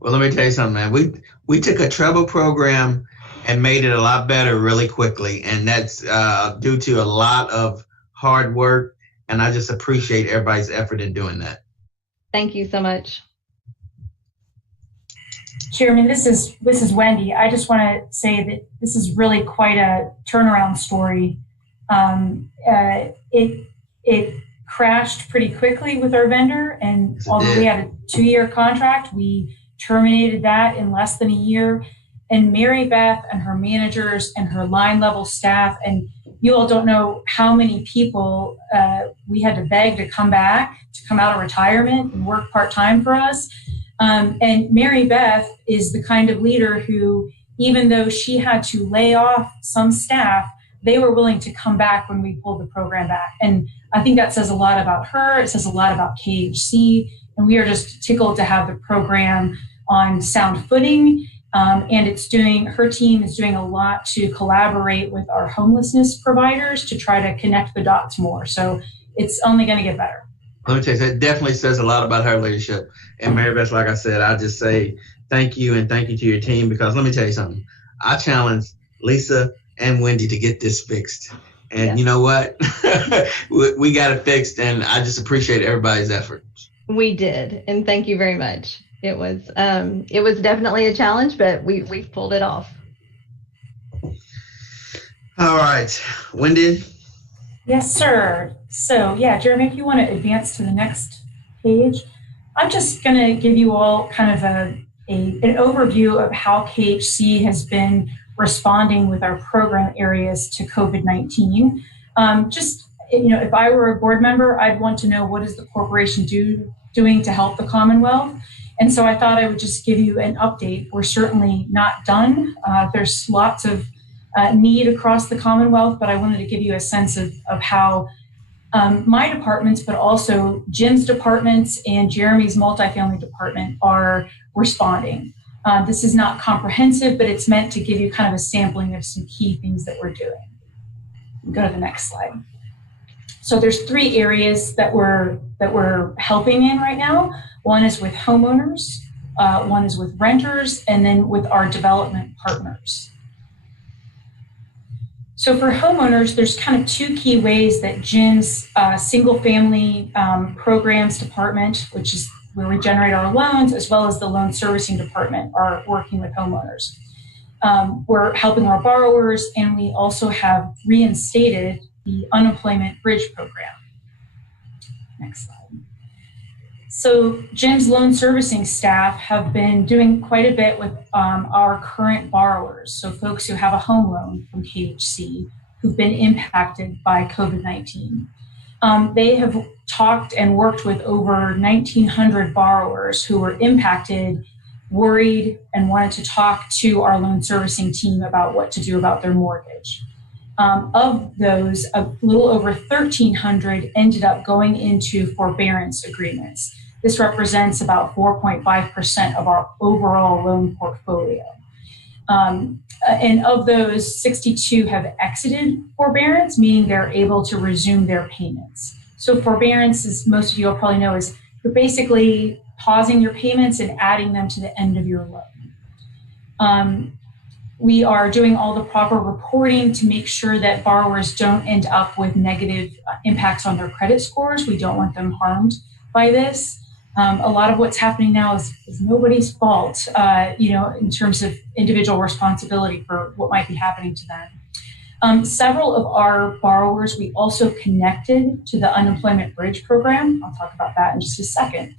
Well, let me tell you something, man. We took a treble program and made it a lot better really quickly, and that's due to a lot of hard work, and I just appreciate everybody's effort in doing that. Thank you so much. Chairman, this is Wendy. I just want to say that this is really quite a turnaround story. It crashed pretty quickly with our vendor, and yes, although we had a 2-year contract, we terminated that in less than a year. And Mary Beth and her managers and her line level staff, and you all don't know how many people we had to beg to come back, to come out of retirement and work part-time for us. And Mary Beth is the kind of leader who, even though she had to lay off some staff, they were willing to come back when we pulled the program back. And I think that says a lot about her. It says a lot about KHC. And we are just tickled to have the program on sound footing. And her team is doing a lot to collaborate with our homelessness providers to try to connect the dots more. So it's only going to get better. Let me tell you, that definitely says a lot about her leadership. And Mary Beth, like I said, I just say thank you, and thank you to your team, because let me tell you something. I challenge Lisa and Wendy to get this fixed. And You know what? we got it fixed, and I just appreciate everybody's efforts. We did, and thank you very much. It was definitely a challenge, but we've pulled it off. All right, Wendy. Yes, sir. So yeah, Jeremy, if you want to advance to the next page, I'm just going to give you all kind of an overview of how KHC has been responding with our program areas to COVID-19. If I were a board member, I'd want to know, what is the corporation doing to help the Commonwealth? And so I thought I would just give you an update. We're certainly not done. There's lots of need across the Commonwealth, but I wanted to give you a sense of how my departments, but also Jim's departments and Jeremy's multifamily department are responding. This is not comprehensive, but it's meant to give you kind of a sampling of some key things that we're doing. Go to the next slide. So there's 3 areas that we're helping in right now. One is with homeowners, one is with renters, and then with our development partners. So for homeowners, there's kind of two key ways that Jim's single family programs department, which is where we generate our loans, as well as the loan servicing department, are working with homeowners. We're helping our borrowers, and we also have reinstated the unemployment bridge program. Next slide. So Jim's loan servicing staff have been doing quite a bit with our current borrowers, so folks who have a home loan from KHC who've been impacted by COVID-19. They have talked and worked with over 1,900 borrowers who were impacted, worried, and wanted to talk to our loan servicing team about what to do about their mortgage. Of those, a little over 1,300 ended up going into forbearance agreements. This represents about 4.5% of our overall loan portfolio. And of those, 62 have exited forbearance, meaning they're able to resume their payments. So forbearance, as most of you will probably know, is you're basically pausing your payments and adding them to the end of your loan. We are doing all the proper reporting to make sure that borrowers don't end up with negative impacts on their credit scores. We don't want them harmed by this. A lot of what's happening now is nobody's fault, in terms of individual responsibility for what might be happening to them. Several of our borrowers we also connected to the unemployment bridge program. I'll talk about that in just a second.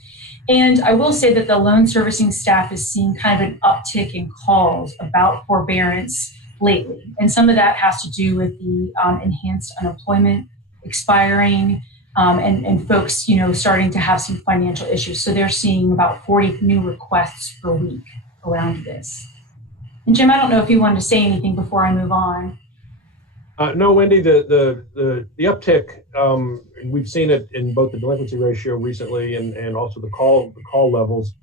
And I will say that the loan servicing staff is seeing kind of an uptick in calls about forbearance lately. And some of that has to do with the enhanced unemployment expiring and folks, starting to have some financial issues. So they're seeing about 40 new requests per week around this. And Jim, I don't know if you wanted to say anything before I move on. No, Wendy, the uptick, and we've seen it in both the delinquency ratio recently and also the call levels.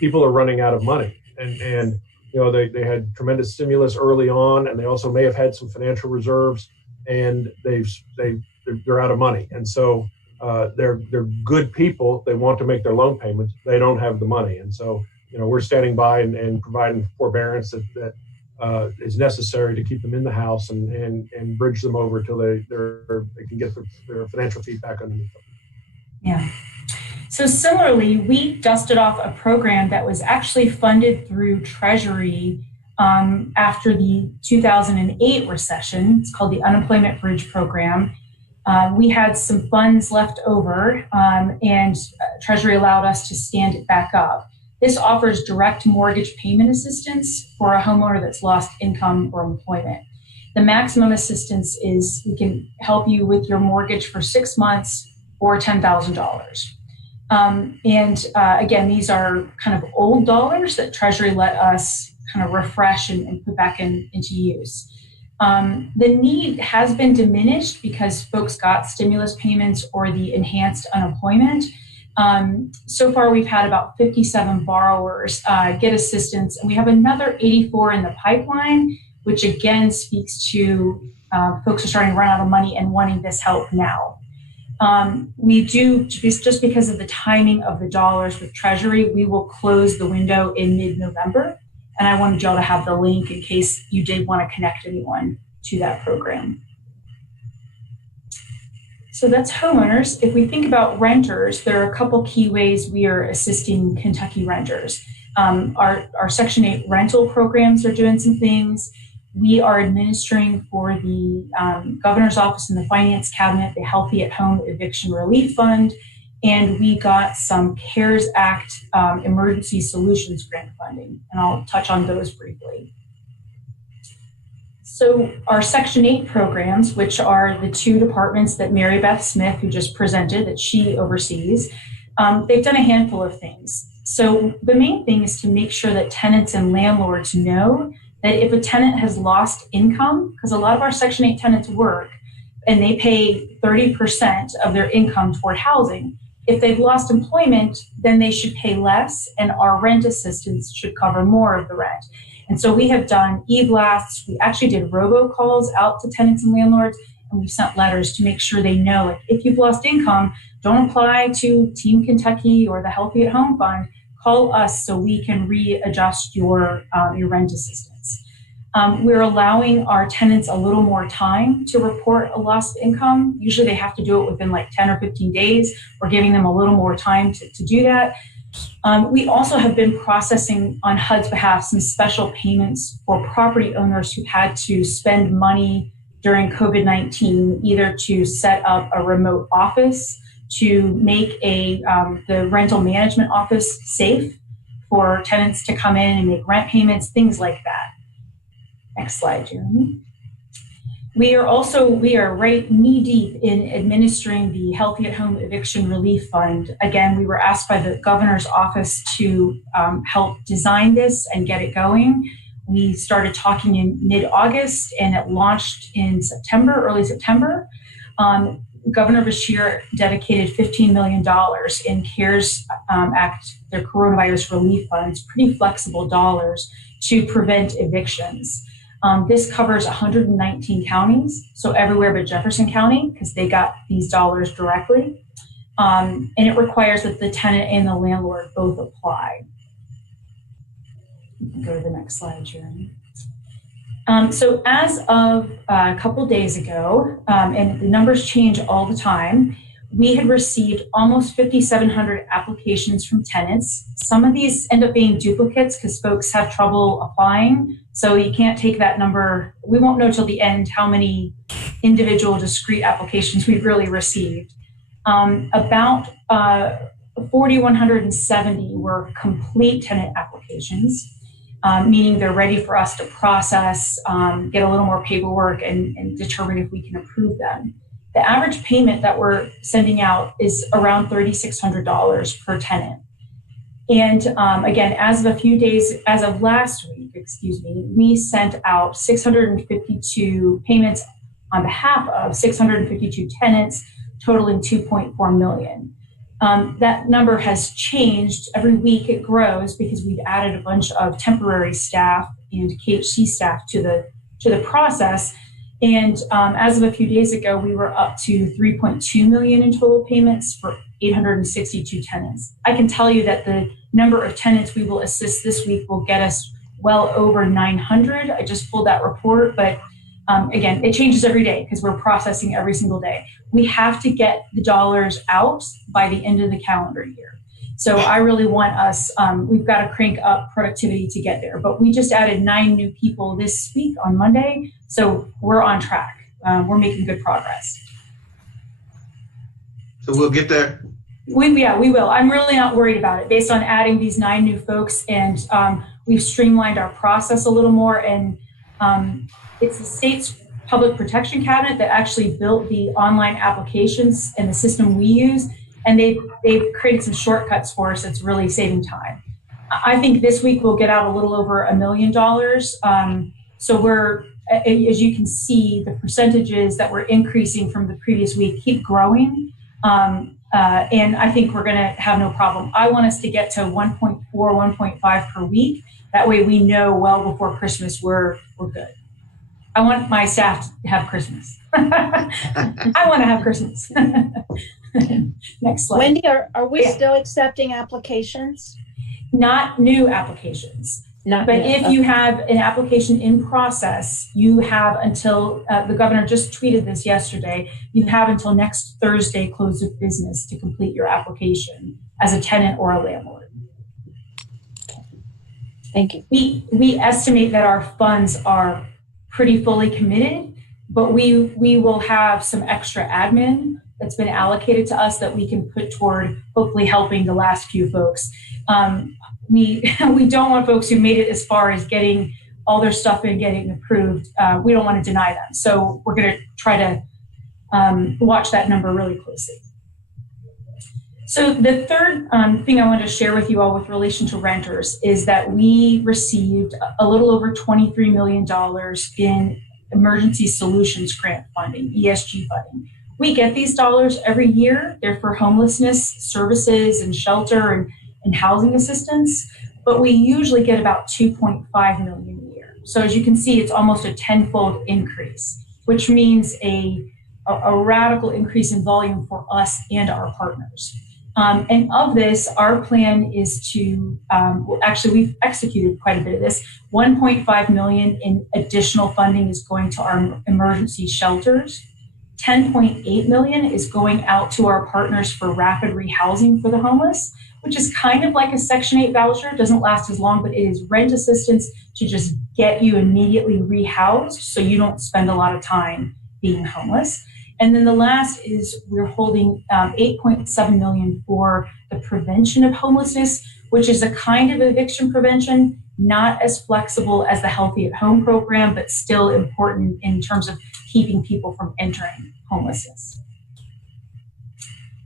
People are running out of money, and they had tremendous stimulus early on, and they also may have had some financial reserves, and they're out of money, and so they're good people. They want to make their loan payments. They don't have the money, and so we're standing by and providing forbearance that is necessary to keep them in the house and bridge them over till they can get their financial feet back underneath them. Yeah. So similarly, we dusted off a program that was actually funded through Treasury after the 2008 recession. It's called the Unemployment Bridge Program. We had some funds left over, and Treasury allowed us to stand it back up. This offers direct mortgage payment assistance for a homeowner that's lost income or employment. The maximum assistance is we can help you with your mortgage for 6 months or $10,000. Again, these are kind of old dollars that Treasury let us kind of refresh and put back into use. The need has been diminished because folks got stimulus payments or the enhanced unemployment. So far, we've had about 57 borrowers get assistance, and we have another 84 in the pipeline, which again speaks to folks are starting to run out of money and wanting this help now. We do, just because of the timing of the dollars with Treasury, we will close the window in mid-November, and I wanted y'all to have the link in case you did want to connect anyone to that program. So that's homeowners. If we think about renters, there are a couple key ways we are assisting Kentucky renters. Our Section 8 rental programs are doing some things. We are administering for the Governor's Office and the Finance Cabinet the Healthy at Home Eviction Relief Fund, and we got some CARES Act Emergency Solutions Grant funding, and I'll touch on those briefly. So our Section 8 programs, which are the two departments that Mary Beth Smith, who just presented, that she oversees, they've done a handful of things. So the main thing is to make sure that tenants and landlords know that if a tenant has lost income, because a lot of our Section 8 tenants work and they pay 30% of their income toward housing, if they've lost employment, then they should pay less, and our rent assistance should cover more of the rent. And so we have done e-blasts. We actually did robocalls out to tenants and landlords, and we've sent letters to make sure they know, like, if you've lost income, don't apply to Team Kentucky or the Healthy at Home Fund. Call us so we can readjust your rent assistance. We're allowing our tenants a little more time to report a lost income. Usually they have to do it within like 10 or 15 days. We're giving them a little more time to do that. We also have been processing on HUD's behalf some special payments for property owners who had to spend money during COVID-19, either to set up a remote office, to make the rental management office safe for tenants to come in and make rent payments, things like that. Next slide, Jeremy. We are right knee deep in administering the Healthy at Home Eviction Relief Fund. Again, we were asked by the governor's office to help design this and get it going. We started talking in mid-August and it launched in September, early September. Governor Beshear dedicated $15 million in CARES Act, their coronavirus relief funds, pretty flexible dollars to prevent evictions. This covers 119 counties, so everywhere but Jefferson County, because they got these dollars directly. And it requires that the tenant and the landlord both apply. You can go to the next slide, Jeremy. So as of a couple days ago, and the numbers change all the time, we had received almost 5,700 applications from tenants. Some of these end up being duplicates because folks have trouble applying. So you can't take that number. We won't know till the end how many individual discrete applications we've really received. About 4,170 were complete tenant applications, meaning they're ready for us to process, get a little more paperwork and determine if we can approve them. The average payment that we're sending out is around $3,600 per tenant. And again, as of last week, we sent out 652 payments on behalf of 652 tenants, totaling $2.4 million. That number has changed. Every week it grows because we've added a bunch of temporary staff and KHC staff to the process. And as of a few days ago, we were up to $3.2 million in total payments for 862 tenants. I can tell you that the number of tenants we will assist this week will get us well over 900. I just pulled that report, but again, it changes every day because we're processing every single day. We have to get the dollars out by the end of the calendar year. So I really want us, we've got to crank up productivity to get there. But we just added 9 new people this week on Monday. So we're on track. We're making good progress. So we'll get there? We will. I'm really not worried about it based on adding these 9 new folks. And we've streamlined our process a little more. And it's the state's public protection cabinet that actually built the online applications and the system we use. And they've created some shortcuts for us that's really saving time. I think this week we'll get out a little over $1 million. So we're, as you can see, the percentages that we're increasing from the previous week keep growing. And I think we're going to have no problem. I want us to get to 1.4, 1.5 per week. That way we know well before Christmas we're good. I want my staff to have Christmas. I want to have Christmas. Next slide. Wendy, are we still accepting applications? Not new applications. Not but new, if you have an application in process, you have until, the governor just tweeted this yesterday, you have until next Thursday close of business to complete your application as a tenant or a landlord. Thank you. We estimate that our funds are pretty fully committed, but we will have some extra admin that's been allocated to us that we can put toward hopefully helping the last few folks. We don't want folks who made it as far as getting all their stuff and getting approved. We don't want to deny them. So we're going to try to watch that number really closely. So the third thing I wanted to share with you all with relation to renters is that we received a little over $23 million in emergency solutions grant funding, ESG funding. We get these dollars every year. They're for homelessness services and shelter and housing assistance, but we usually get about 2.5 million a year. So as you can see, it's almost a 10-fold increase, which means a radical increase in volume for us and our partners. And of this, our plan is to, actually, we've executed quite a bit of this. 1.5 million in additional funding is going to our emergency shelters. 10.8 million is going out to our partners for rapid rehousing for the homeless, which is kind of like a Section 8 voucher. It doesn't last as long, but it is rent assistance to just get you immediately rehoused so you don't spend a lot of time being homeless. And then the last is we're holding 8.7 million for the prevention of homelessness, which is a kind of eviction prevention, not as flexible as the Healthy at Home program, but still important in terms of keeping people from entering homelessness.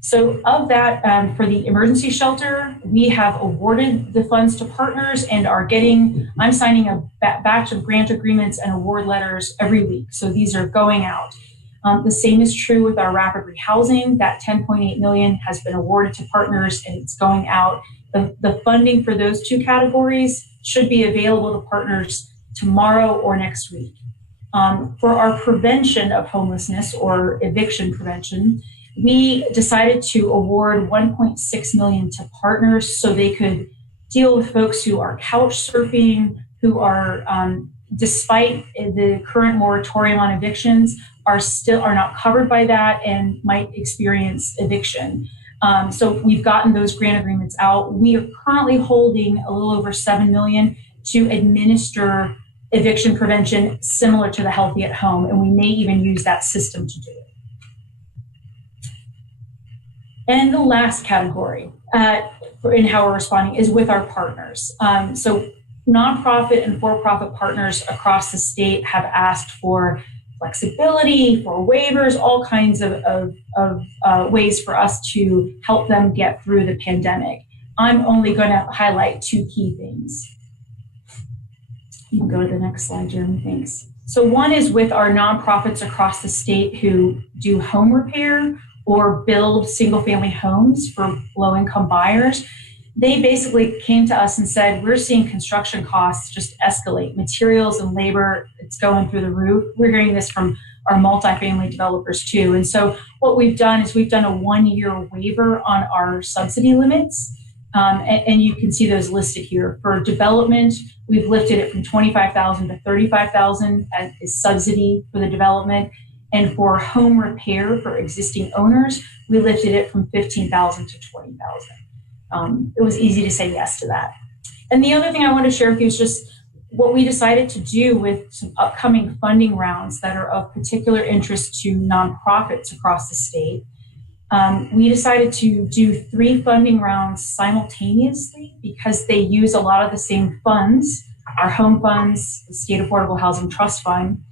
So of that, for the emergency shelter, we have awarded the funds to partners and are getting, I'm signing a batch of grant agreements and award letters every week. So these are going out. The same is true with our rapid rehousing. That 10.8 million has been awarded to partners and it's going out. The funding for those two categories should be available to partners tomorrow or next week. For our prevention of homelessness or eviction prevention, we decided to award 1.6 million to partners so they could deal with folks who are couch surfing, who are, despite the current moratorium on evictions, are not covered by that and might experience eviction. So we've gotten those grant agreements out. We are currently holding a little over 7 million to administer eviction prevention similar to the Healthy at Home, and we may even use that system to do it. And the last category in how we're responding is with our partners. So nonprofit and for-profit partners across the state have asked for flexibility, for waivers, all kinds of ways for us to help them get through the pandemic. I'm only going to highlight two key things. You can go to the next slide, Jeremy, thanks. So one is with our nonprofits across the state who do home repair or build single-family homes for low-income buyers. They basically came to us and said, we're seeing construction costs just escalate. Materials and labor, it's going through the roof. We're hearing this from our multifamily developers too. And so what we've done is we've done a 1-year waiver on our subsidy limits. And you can see those listed here. For development, we've lifted it from $25,000 to $35,000 as a subsidy for the development. And for home repair for existing owners, we lifted it from $15,000 to $20,000. It was easy to say yes to that. And the other thing I want to share with you is just what we decided to do with some upcoming funding rounds that are of particular interest to nonprofits across the state. We decided to do 3 funding rounds simultaneously because they use a lot of the same funds, our home funds, the State Affordable Housing Trust Fund.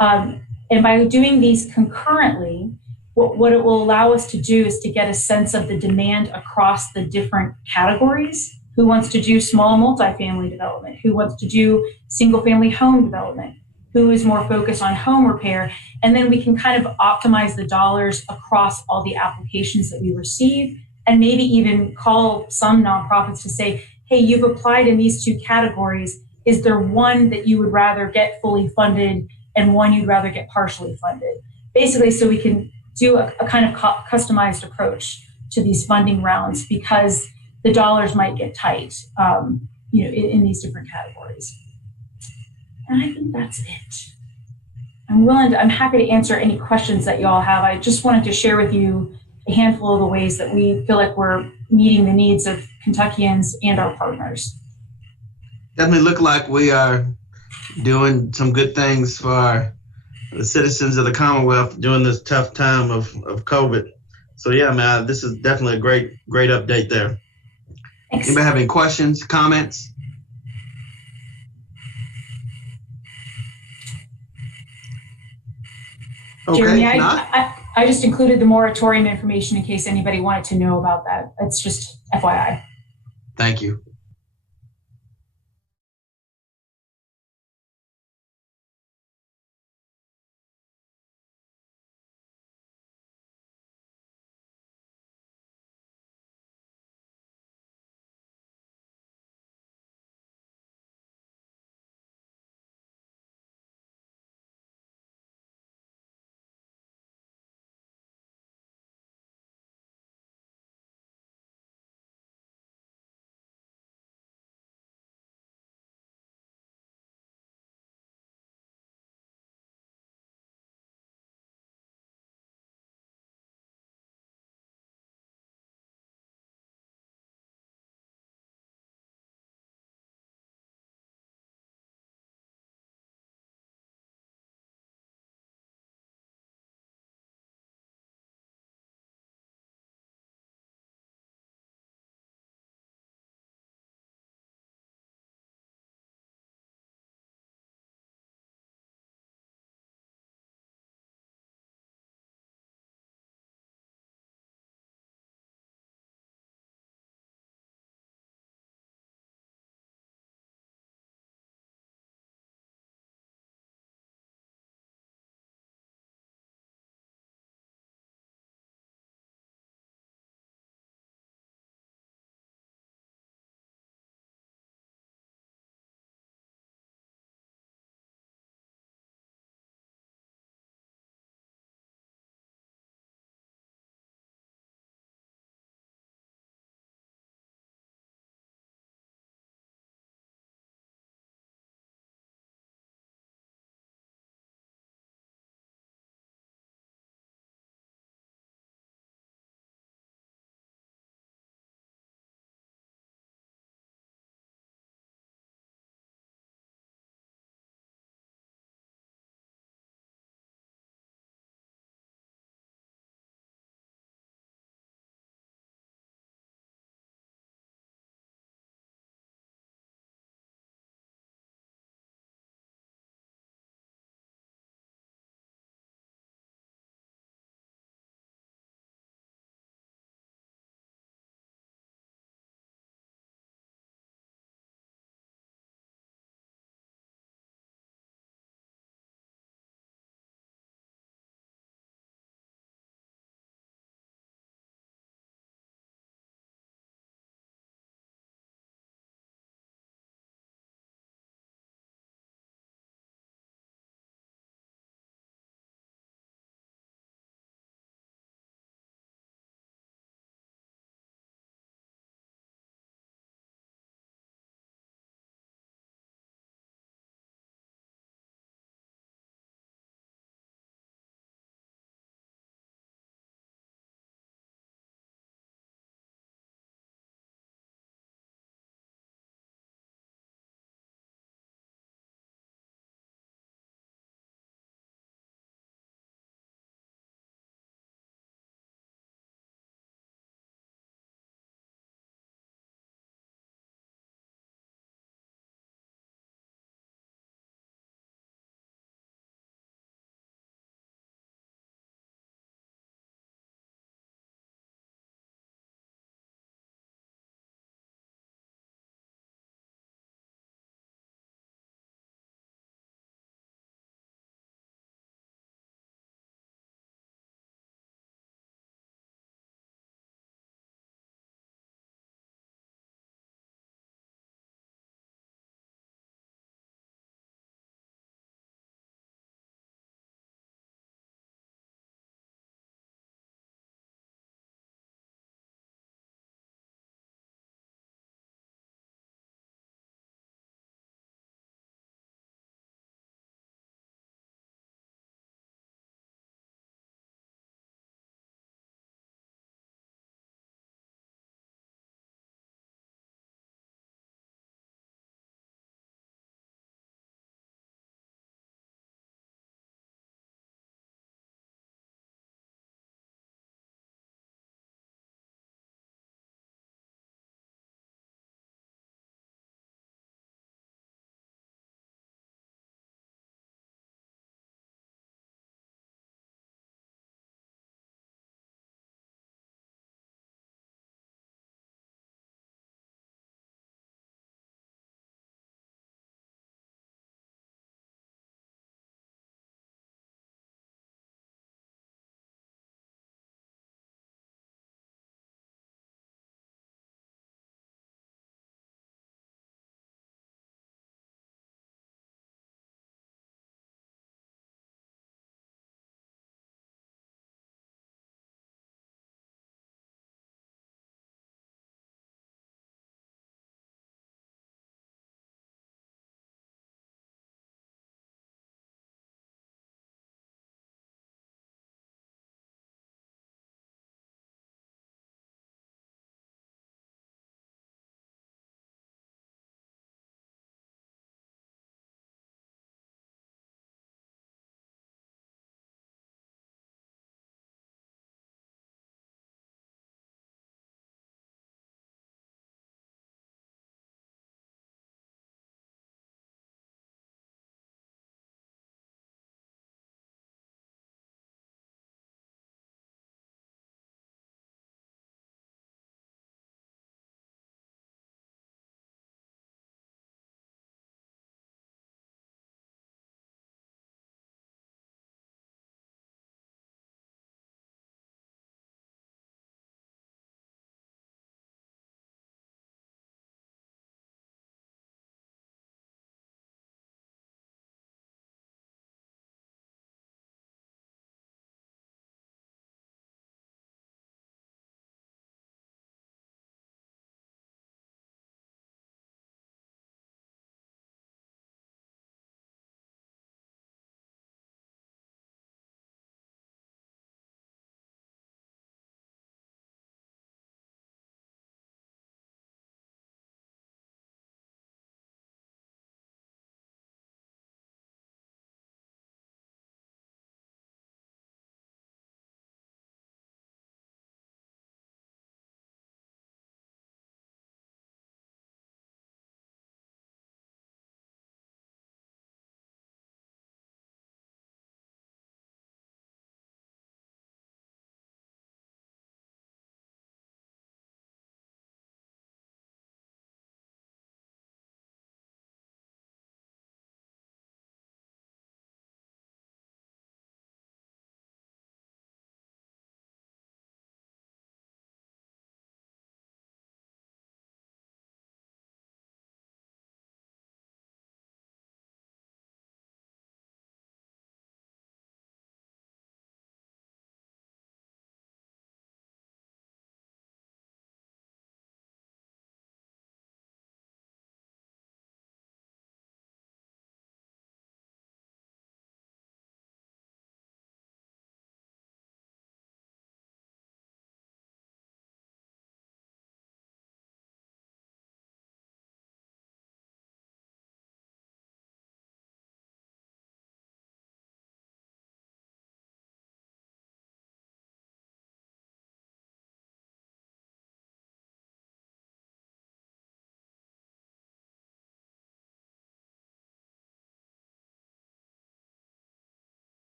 And by doing these concurrently, what it will allow us to do is to get a sense of the demand across the different categories. Who wants to do small multifamily development? Who wants to do single family home development? Who is more focused on home repair? And then we can kind of optimize the dollars across all the applications that we receive and maybe even call some nonprofits to say, hey, you've applied in these 2 categories. Is there one that you would rather get fully funded and one you'd rather get partially funded? Basically, so we can do a kind of customized approach to these funding rounds because the dollars might get tight, in these different categories. And I think that's it. I'm happy to answer any questions that you all have. I just wanted to share with you a handful of the ways that we feel like we're meeting the needs of Kentuckians and our partners. Definitely look like we are doing some good things for the citizens of the Commonwealth during this tough time of COVID. So yeah, man, this is definitely a great update there. Thanks. Anybody have any questions, comments? Okay, Jeremy, I just included the moratorium information in case anybody wanted to know about that. It's just FYI. Thank you.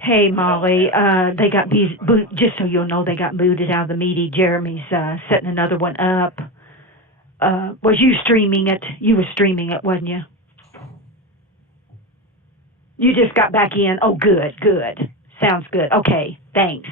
Hey, Molly, they got just so you'll know, they got booted out of the meeting. Jeremy's setting another one up. Was you streaming it? You were streaming it, wasn't you? You just got back in. Oh, good, good. Sounds good. Okay, thanks.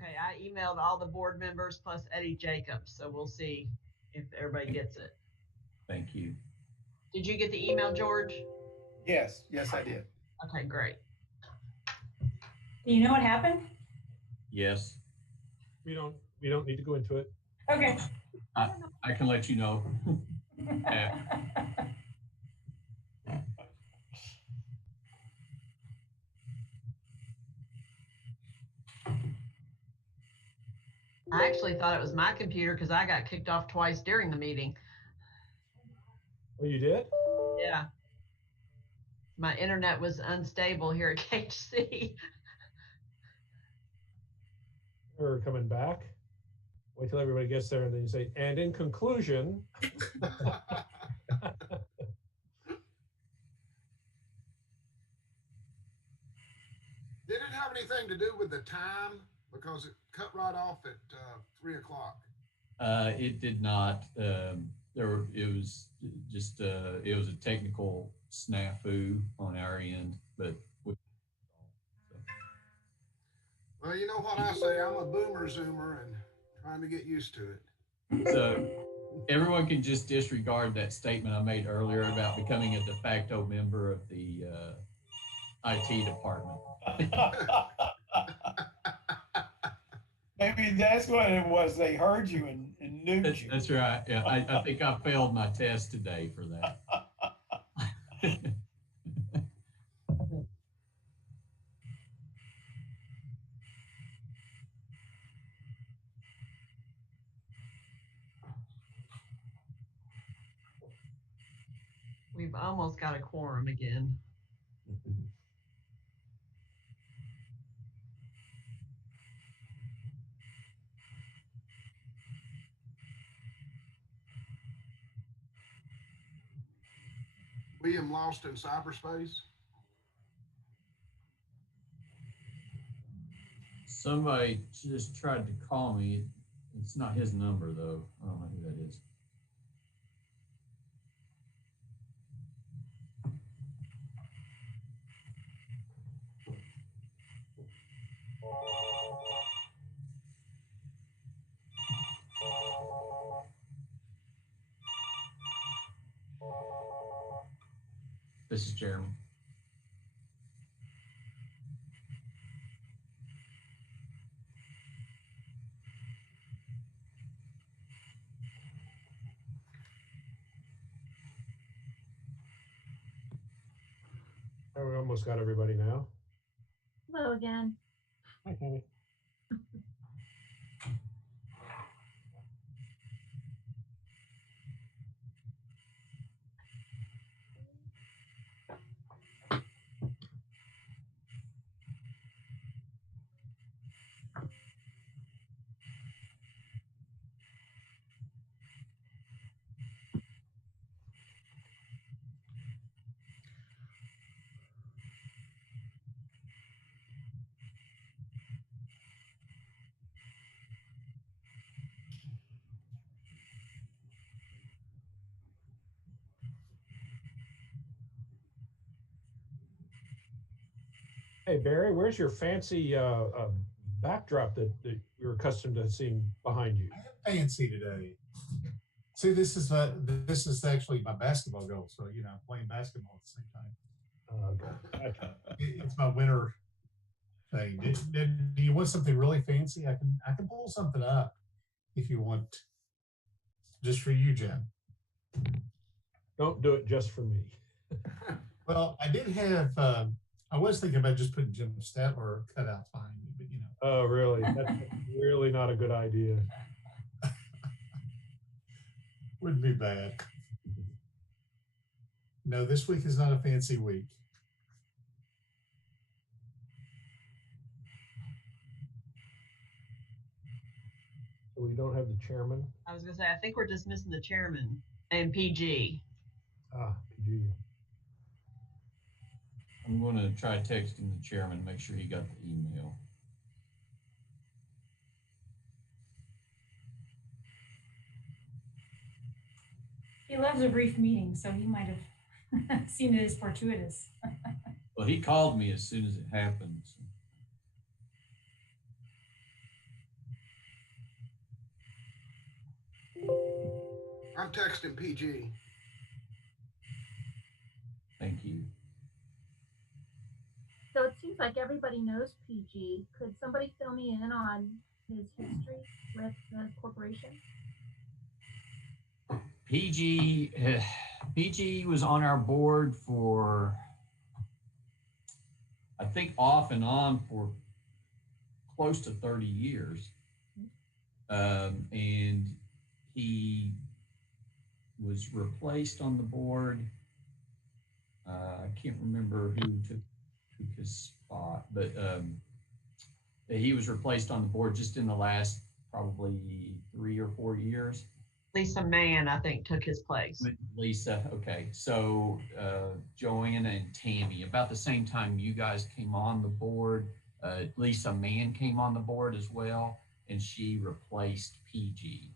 Okay, I emailed all the board members plus Eddie Jacobs, so we'll see if everybody gets it. Thank you. Did you get the email, George? Yes, I did. Okay, great. Do you know what happened? Yes. We don't need to go into it. Okay. I can let you know. I actually thought it was my computer because I got kicked off twice during the meeting. Oh, you did? Yeah. My internet was unstable here at KHC. We're coming back. Wait till everybody gets there and then you say, and in conclusion. Did it have anything to do with the time? Because it cut right off at 3 o'clock. It did not. It was just it was a technical snafu on our end, but. Well, you know what I say, I'm a boomer zoomer and trying to get used to it. So everyone can just disregard that statement I made earlier about becoming a de facto member of the IT department. Maybe that's what it was. They heard you and knew you. That's right. Yeah, I think I failed my test today for that. We've almost got a quorum again. William lost in cyberspace. Somebody just tried to call me. It's not his number though. I don't know who that is. This is Jeremy. almost got everybody now. Hello again. Hi, Tammy. Hey, Barry, where's your fancy backdrop that you're accustomed to seeing behind you? Fancy today. See, this is actually my basketball goal. So, you know, I'm playing basketball at the same time. Okay. It's my winter thing. Do you want something really fancy? I can pull something up if you want, just for you, Jim. Don't do it just for me. Well, I did have. I was thinking about just putting Jim Statler cutouts behind me, but you know. Oh, really? That's really not a good idea. Wouldn't be bad. No, this week is not a fancy week. So we don't have the chairman. I was going to say, I think we're just missing the chairman and PG. PG. I'm going to try texting the chairman, make sure he got the email. He loves a brief meeting, so he might have seen it as fortuitous. Well, he called me as soon as it happened. So. I'm texting PG. Thank you. So it seems like everybody knows PG. Could somebody fill me in on his history with the corporation? PG was on our board for, I think, off and on for close to 30 years. And he was replaced on the board. I can't remember who took his spot, but he was replaced on the board just in the last probably 3 or 4 years. Lisa Mann, I think, took his place. Lisa, okay. So Joanna and Tammy, about the same time you guys came on the board, Lisa Mann came on the board as well, and she replaced PG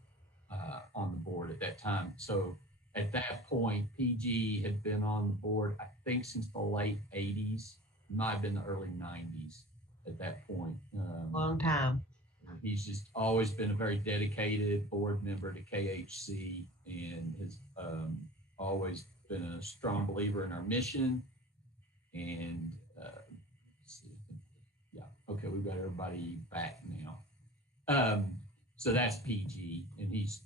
on the board at that time. So at that point, PG had been on the board, I think, since the late 80s, might have been the early 90s at that point. Long time. He's just always been a very dedicated board member to KHC and has always been a strong believer in our mission. And yeah, okay, we've got everybody back now. So that's PG, and he's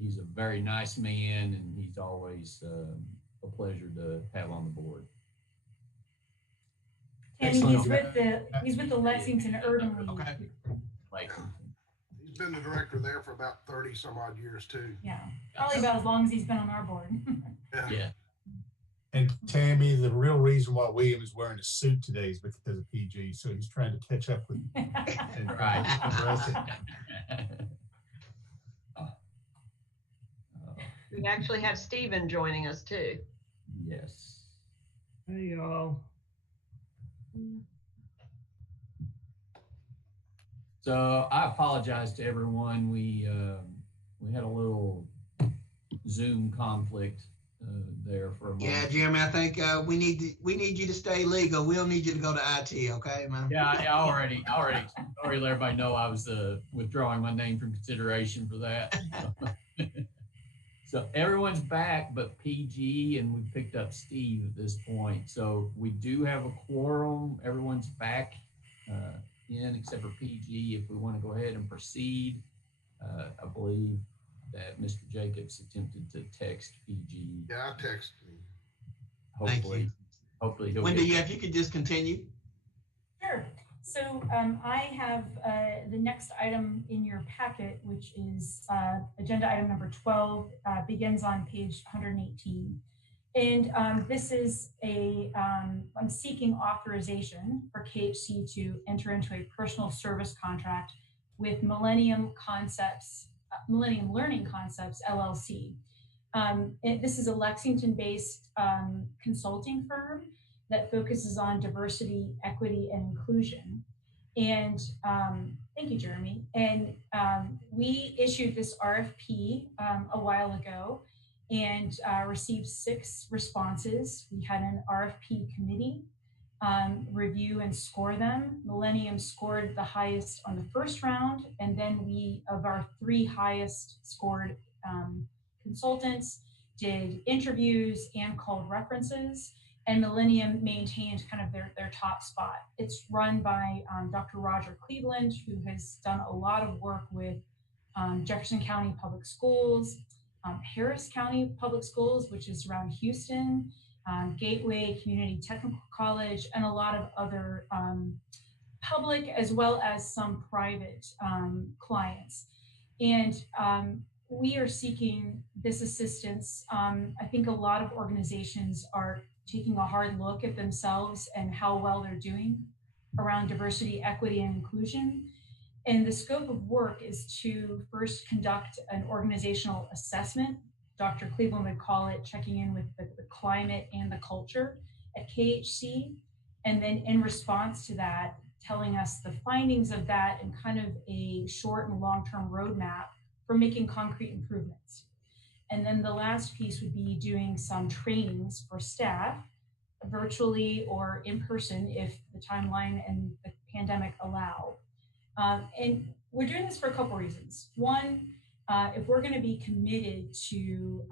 a very nice man, and he's always a pleasure to have on the board. And he's with the Lexington Urban League. Okay. He's been the director there for about 30 some odd years too. Yeah, probably about as long as he's been on our board. Yeah. And Tammy, the real reason why William is wearing a suit today is because of PG. So he's trying to catch up with and right. We actually have Stephen joining us too. Yes. Hey, y'all. So I apologize to everyone. We had a little Zoom conflict there for a moment. Yeah, Jeremy, I think we need you to stay legal. We'll need you to go to IT, okay, man? Yeah, I already let everybody know I was withdrawing my name from consideration for that. So everyone's back but PG, and we picked up Steve at this point. So we do have a quorum. Everyone's back in except for PG. If we want to go ahead and proceed, I believe that Mr. Jacobs attempted to text PG. Yeah, I texted him. Hopefully. hopefully he'll Wendy, get. if you could just continue. Sure. So I have the next item in your packet, which is agenda item number 12, begins on page 118. And this is I'm seeking authorization for KHC to enter into a personal service contract with Millennium Learning Concepts, LLC. This is a Lexington-based consulting firm that focuses on diversity, equity, and inclusion. And thank you, Jeremy. And we issued this RFP a while ago and received 6 responses. We had an RFP committee review and score them. Millennium scored the highest on the first round, and then we, of our 3 highest scored consultants, did interviews and called references, and Millennium maintained kind of their top spot. It's run by Dr. Roger Cleveland, who has done a lot of work with Jefferson County Public Schools, Harris County Public Schools, which is around Houston, Gateway Community Technical College, and a lot of other public as well as some private clients. And we are seeking this assistance. I think a lot of organizations are taking a hard look at themselves and how well they're doing around diversity, equity, and inclusion. And the scope of work is to first conduct an organizational assessment. Dr. Cleveland would call it checking in with the climate and the culture at KHC. And then in response to that, telling us the findings of that and kind of a short and long-term roadmap for making concrete improvements. And then the last piece would be doing some trainings for staff, virtually or in person if the timeline and the pandemic allow. And we're doing this for a couple reasons. One, if we're going to be committed to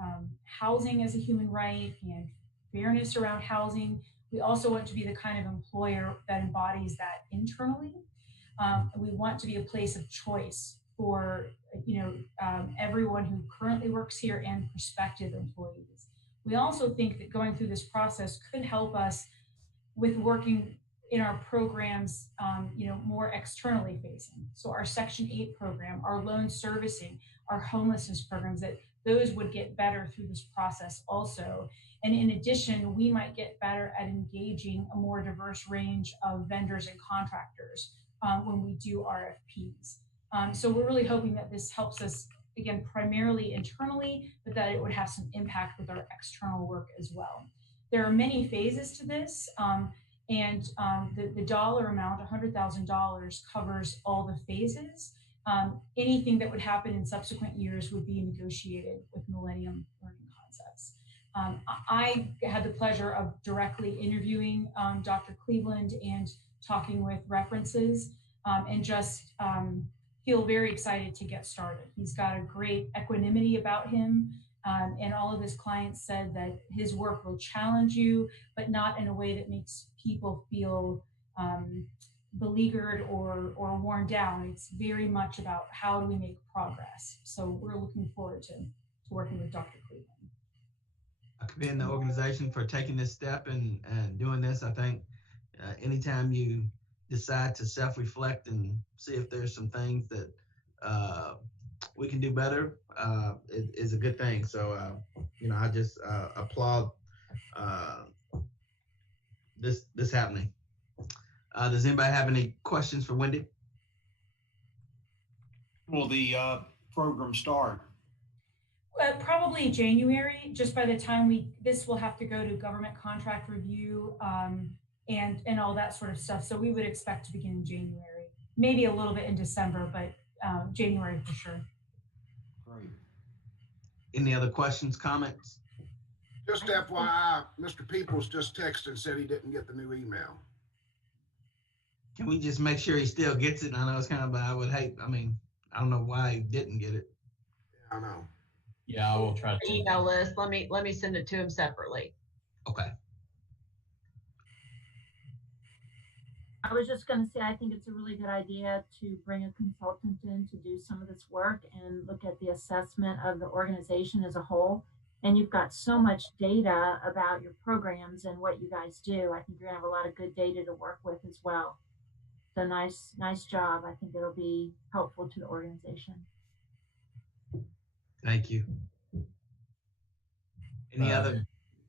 housing as a human right and fairness around housing, we also want to be the kind of employer that embodies that internally. We want to be a place of choice for everyone who currently works here and prospective employees. We also think that going through this process could help us with working in our programs, more externally facing. So our Section 8 program, our loan servicing, our homelessness programs, that those would get better through this process also. And in addition, we might get better at engaging a more diverse range of vendors and contractors when we do RFPs. So we're really hoping that this helps us, again, primarily internally, but that it would have some impact with our external work as well. There are many phases to this. And the dollar amount, $100,000, covers all the phases. Anything that would happen in subsequent years would be negotiated with Millennium Learning Concepts. I had the pleasure of directly interviewing Dr. Cleveland and talking with references and just feel very excited to get started. He's got a great equanimity about him. And all of his clients said that his work will challenge you, but not in a way that makes people feel beleaguered or worn down. It's very much about how do we make progress. So we're looking forward to working with Dr. Cleveland. I commend the organization for taking this step and doing this. I think anytime you decide to self-reflect and see if there's some things that we can do better, it is a good thing. So, I just applaud this happening. Does anybody have any questions for Wendy? Will the program start? Probably January, just by the time this will have to go to government contract review and all that sort of stuff. So we would expect to begin in January, maybe a little bit in December, but January for sure. Great. Any other questions, comments? Just FYI, Mr. Peoples just texted and said he didn't get the new email. Can we just make sure he still gets it? I know it's kind of, I don't know why he didn't get it. Yeah, I know. Yeah, I will try to. Email list. Let me send it to him separately. Okay. I was just going to say, I think it's a really good idea to bring a consultant in to do some of this work and look at the assessment of the organization as a whole and you've got so much data about your programs and what you guys do. I think you're gonna have a lot of good data to work with as well. So nice job. I think it'll be helpful to the organization. Thank you. Any other?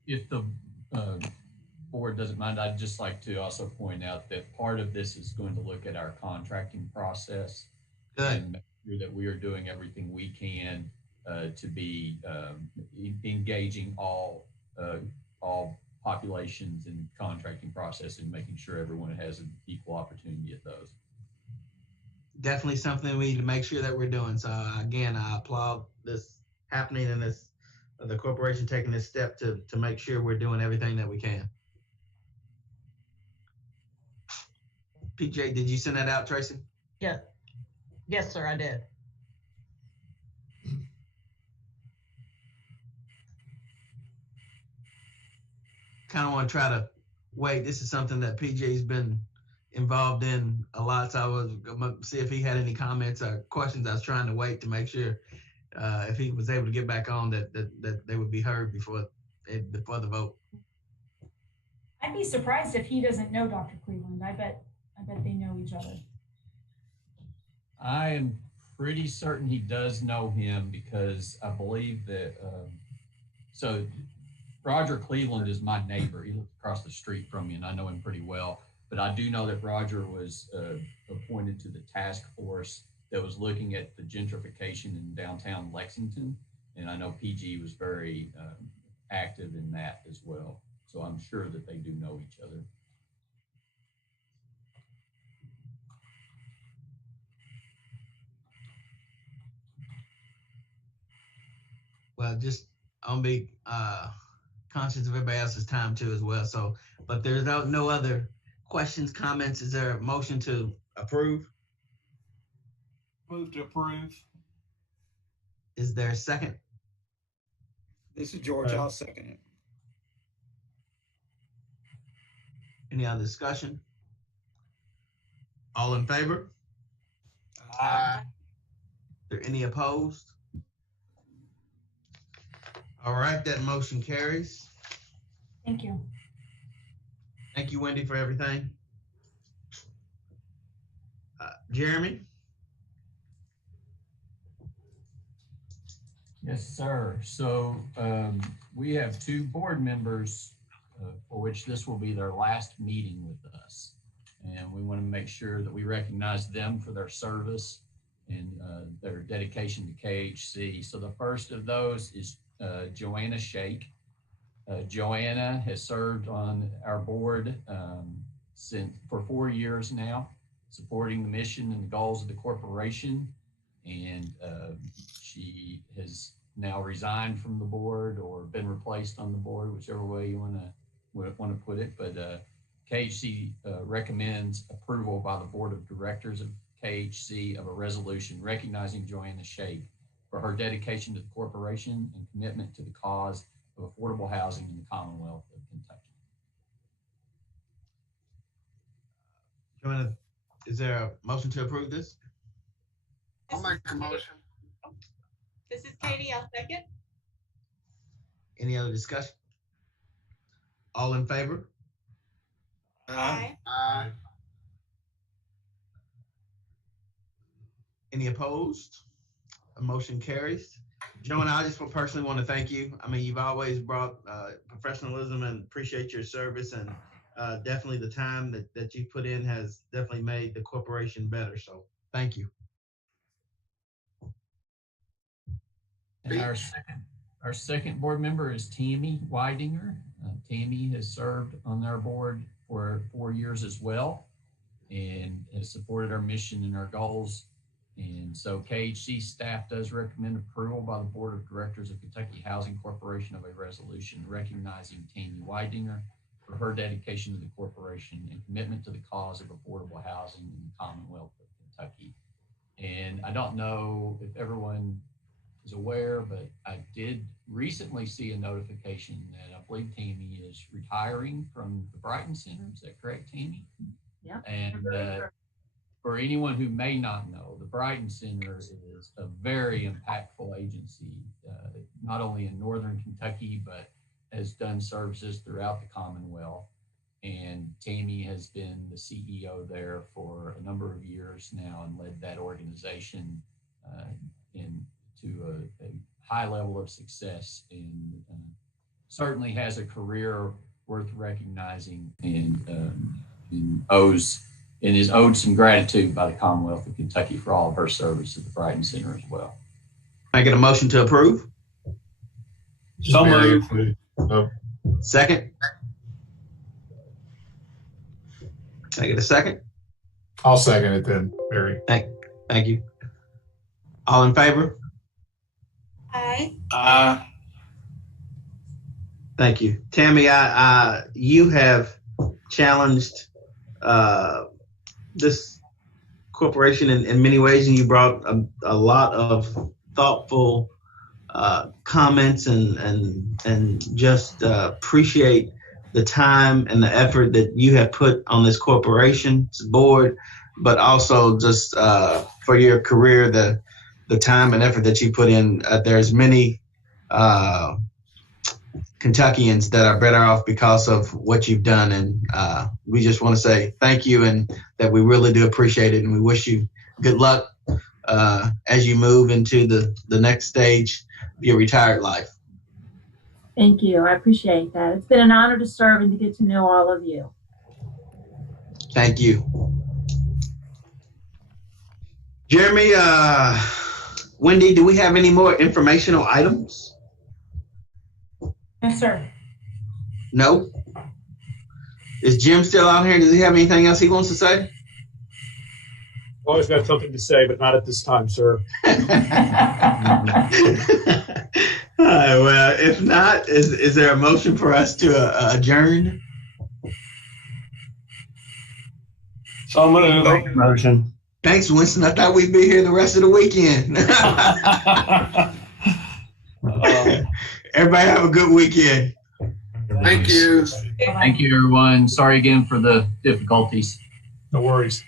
If the board doesn't mind, I'd just like to also point out that part of this is going to look at our contracting process. Good. And make sure that we are doing everything we can to be engaging all populations in contracting process and making sure everyone has an equal opportunity at those. Definitely something we need to make sure that we're doing. So again, I applaud this happening and this the corporation taking this step to make sure we're doing everything that we can. PJ, did you send that out, Tracy? Yeah. Yes, sir, I did. Kind of want to try to wait. This is something that PJ's been involved in a lot, so I was going to see if he had any comments or questions. I was trying to wait to make sure if he was able to get back on that they would be heard before the vote. I'd be surprised if he doesn't know Dr. Cleveland. I bet they know each other. I am pretty certain he does know him because I believe that, so Roger Cleveland is my neighbor. He lives across the street from me and I know him pretty well, but I do know that Roger was appointed to the task force that was looking at the gentrification in downtown Lexington. And I know PG was very active in that as well. So I'm sure that they do know each other. Well, just I'll be conscious of everybody else's time too as well. So, but there's no other questions, comments. Is there a motion to approve? Move to approve. Is there a second? This is George. I'll second it. Any other discussion? All in favor? Aye. Is there any opposed? All right, that motion carries. Thank you. Thank you, Wendy, for everything. Jeremy? Yes, sir. So we have two board members for which this will be their last meeting with us. And we want to make sure that we recognize them for their service and their dedication to KHC. So the first of those is Joanna Shake. Joanna has served on our board for 4 years now, supporting the mission and the goals of the corporation. And she has now resigned from the board or been replaced on the board, whichever way you want to put it. But KHC recommends approval by the board of directors of KHC of a resolution recognizing Joanna Shake for her dedication to the corporation and commitment to the cause of affordable housing in the Commonwealth of Kentucky. Joanna, is there a motion to approve this? I'll make a motion. This is Katie. I'll second. Any other discussion? All in favor? Aye. Aye. Any opposed? A motion carries. Joanna, I just personally want to thank you. I mean, you've always brought professionalism and appreciate your service, and definitely the time that you put in has definitely made the corporation better. So thank you. And our second board member is Tammy Weidinger. Tammy has served on our board for 4 years as well and has supported our mission and our goals. And so KHC staff does recommend approval by the Board of Directors of Kentucky Housing Corporation of a resolution recognizing Tammy Weidinger for her dedication to the corporation and commitment to the cause of affordable housing in the Commonwealth of Kentucky. And I don't know if everyone is aware, but I did recently see a notification that I believe Tammy is retiring from the Brighton Center. Is that correct, Tammy? Yeah. And for anyone who may not know, the Brighton Center is a very impactful agency, not only in Northern Kentucky, but has done services throughout the Commonwealth. And Tammy has been the CEO there for a number of years now and led that organization to a high level of success, and certainly has a career worth recognizing, and is owed some gratitude by the Commonwealth of Kentucky for all of her service at the Brighton Center as well. I get a motion to approve? So moved. Second? Can I get a second? I'll second it then, Barry. Thank you. All in favor? Aye. Thank you. Tammy, you have challenged this corporation in many ways, and you brought a lot of thoughtful comments and just appreciate the time and the effort that you have put on this corporation's board, but also just for your career, the time and effort that you put in. There's many Kentuckians that are better off because of what you've done, and we just want to say thank you, and that we really do appreciate it, and we wish you good luck as you move into the next stage of your retired life. Thank you. I appreciate that. It's been an honor to serve and to get to know all of you. Thank you. Jeremy, Wendy, do we have any more informational items? Yes, sir. No? Is Jim still out here? Does he have anything else he wants to say? Always got something to say, but not at this time, sir. All right, well, if not, is there a motion for us to adjourn? So moved. Motion. Thanks, Winston. I thought we'd be here the rest of the weekend. Everybody have a good weekend. Thank you. Thank you, everyone. Sorry again for the difficulties. No worries.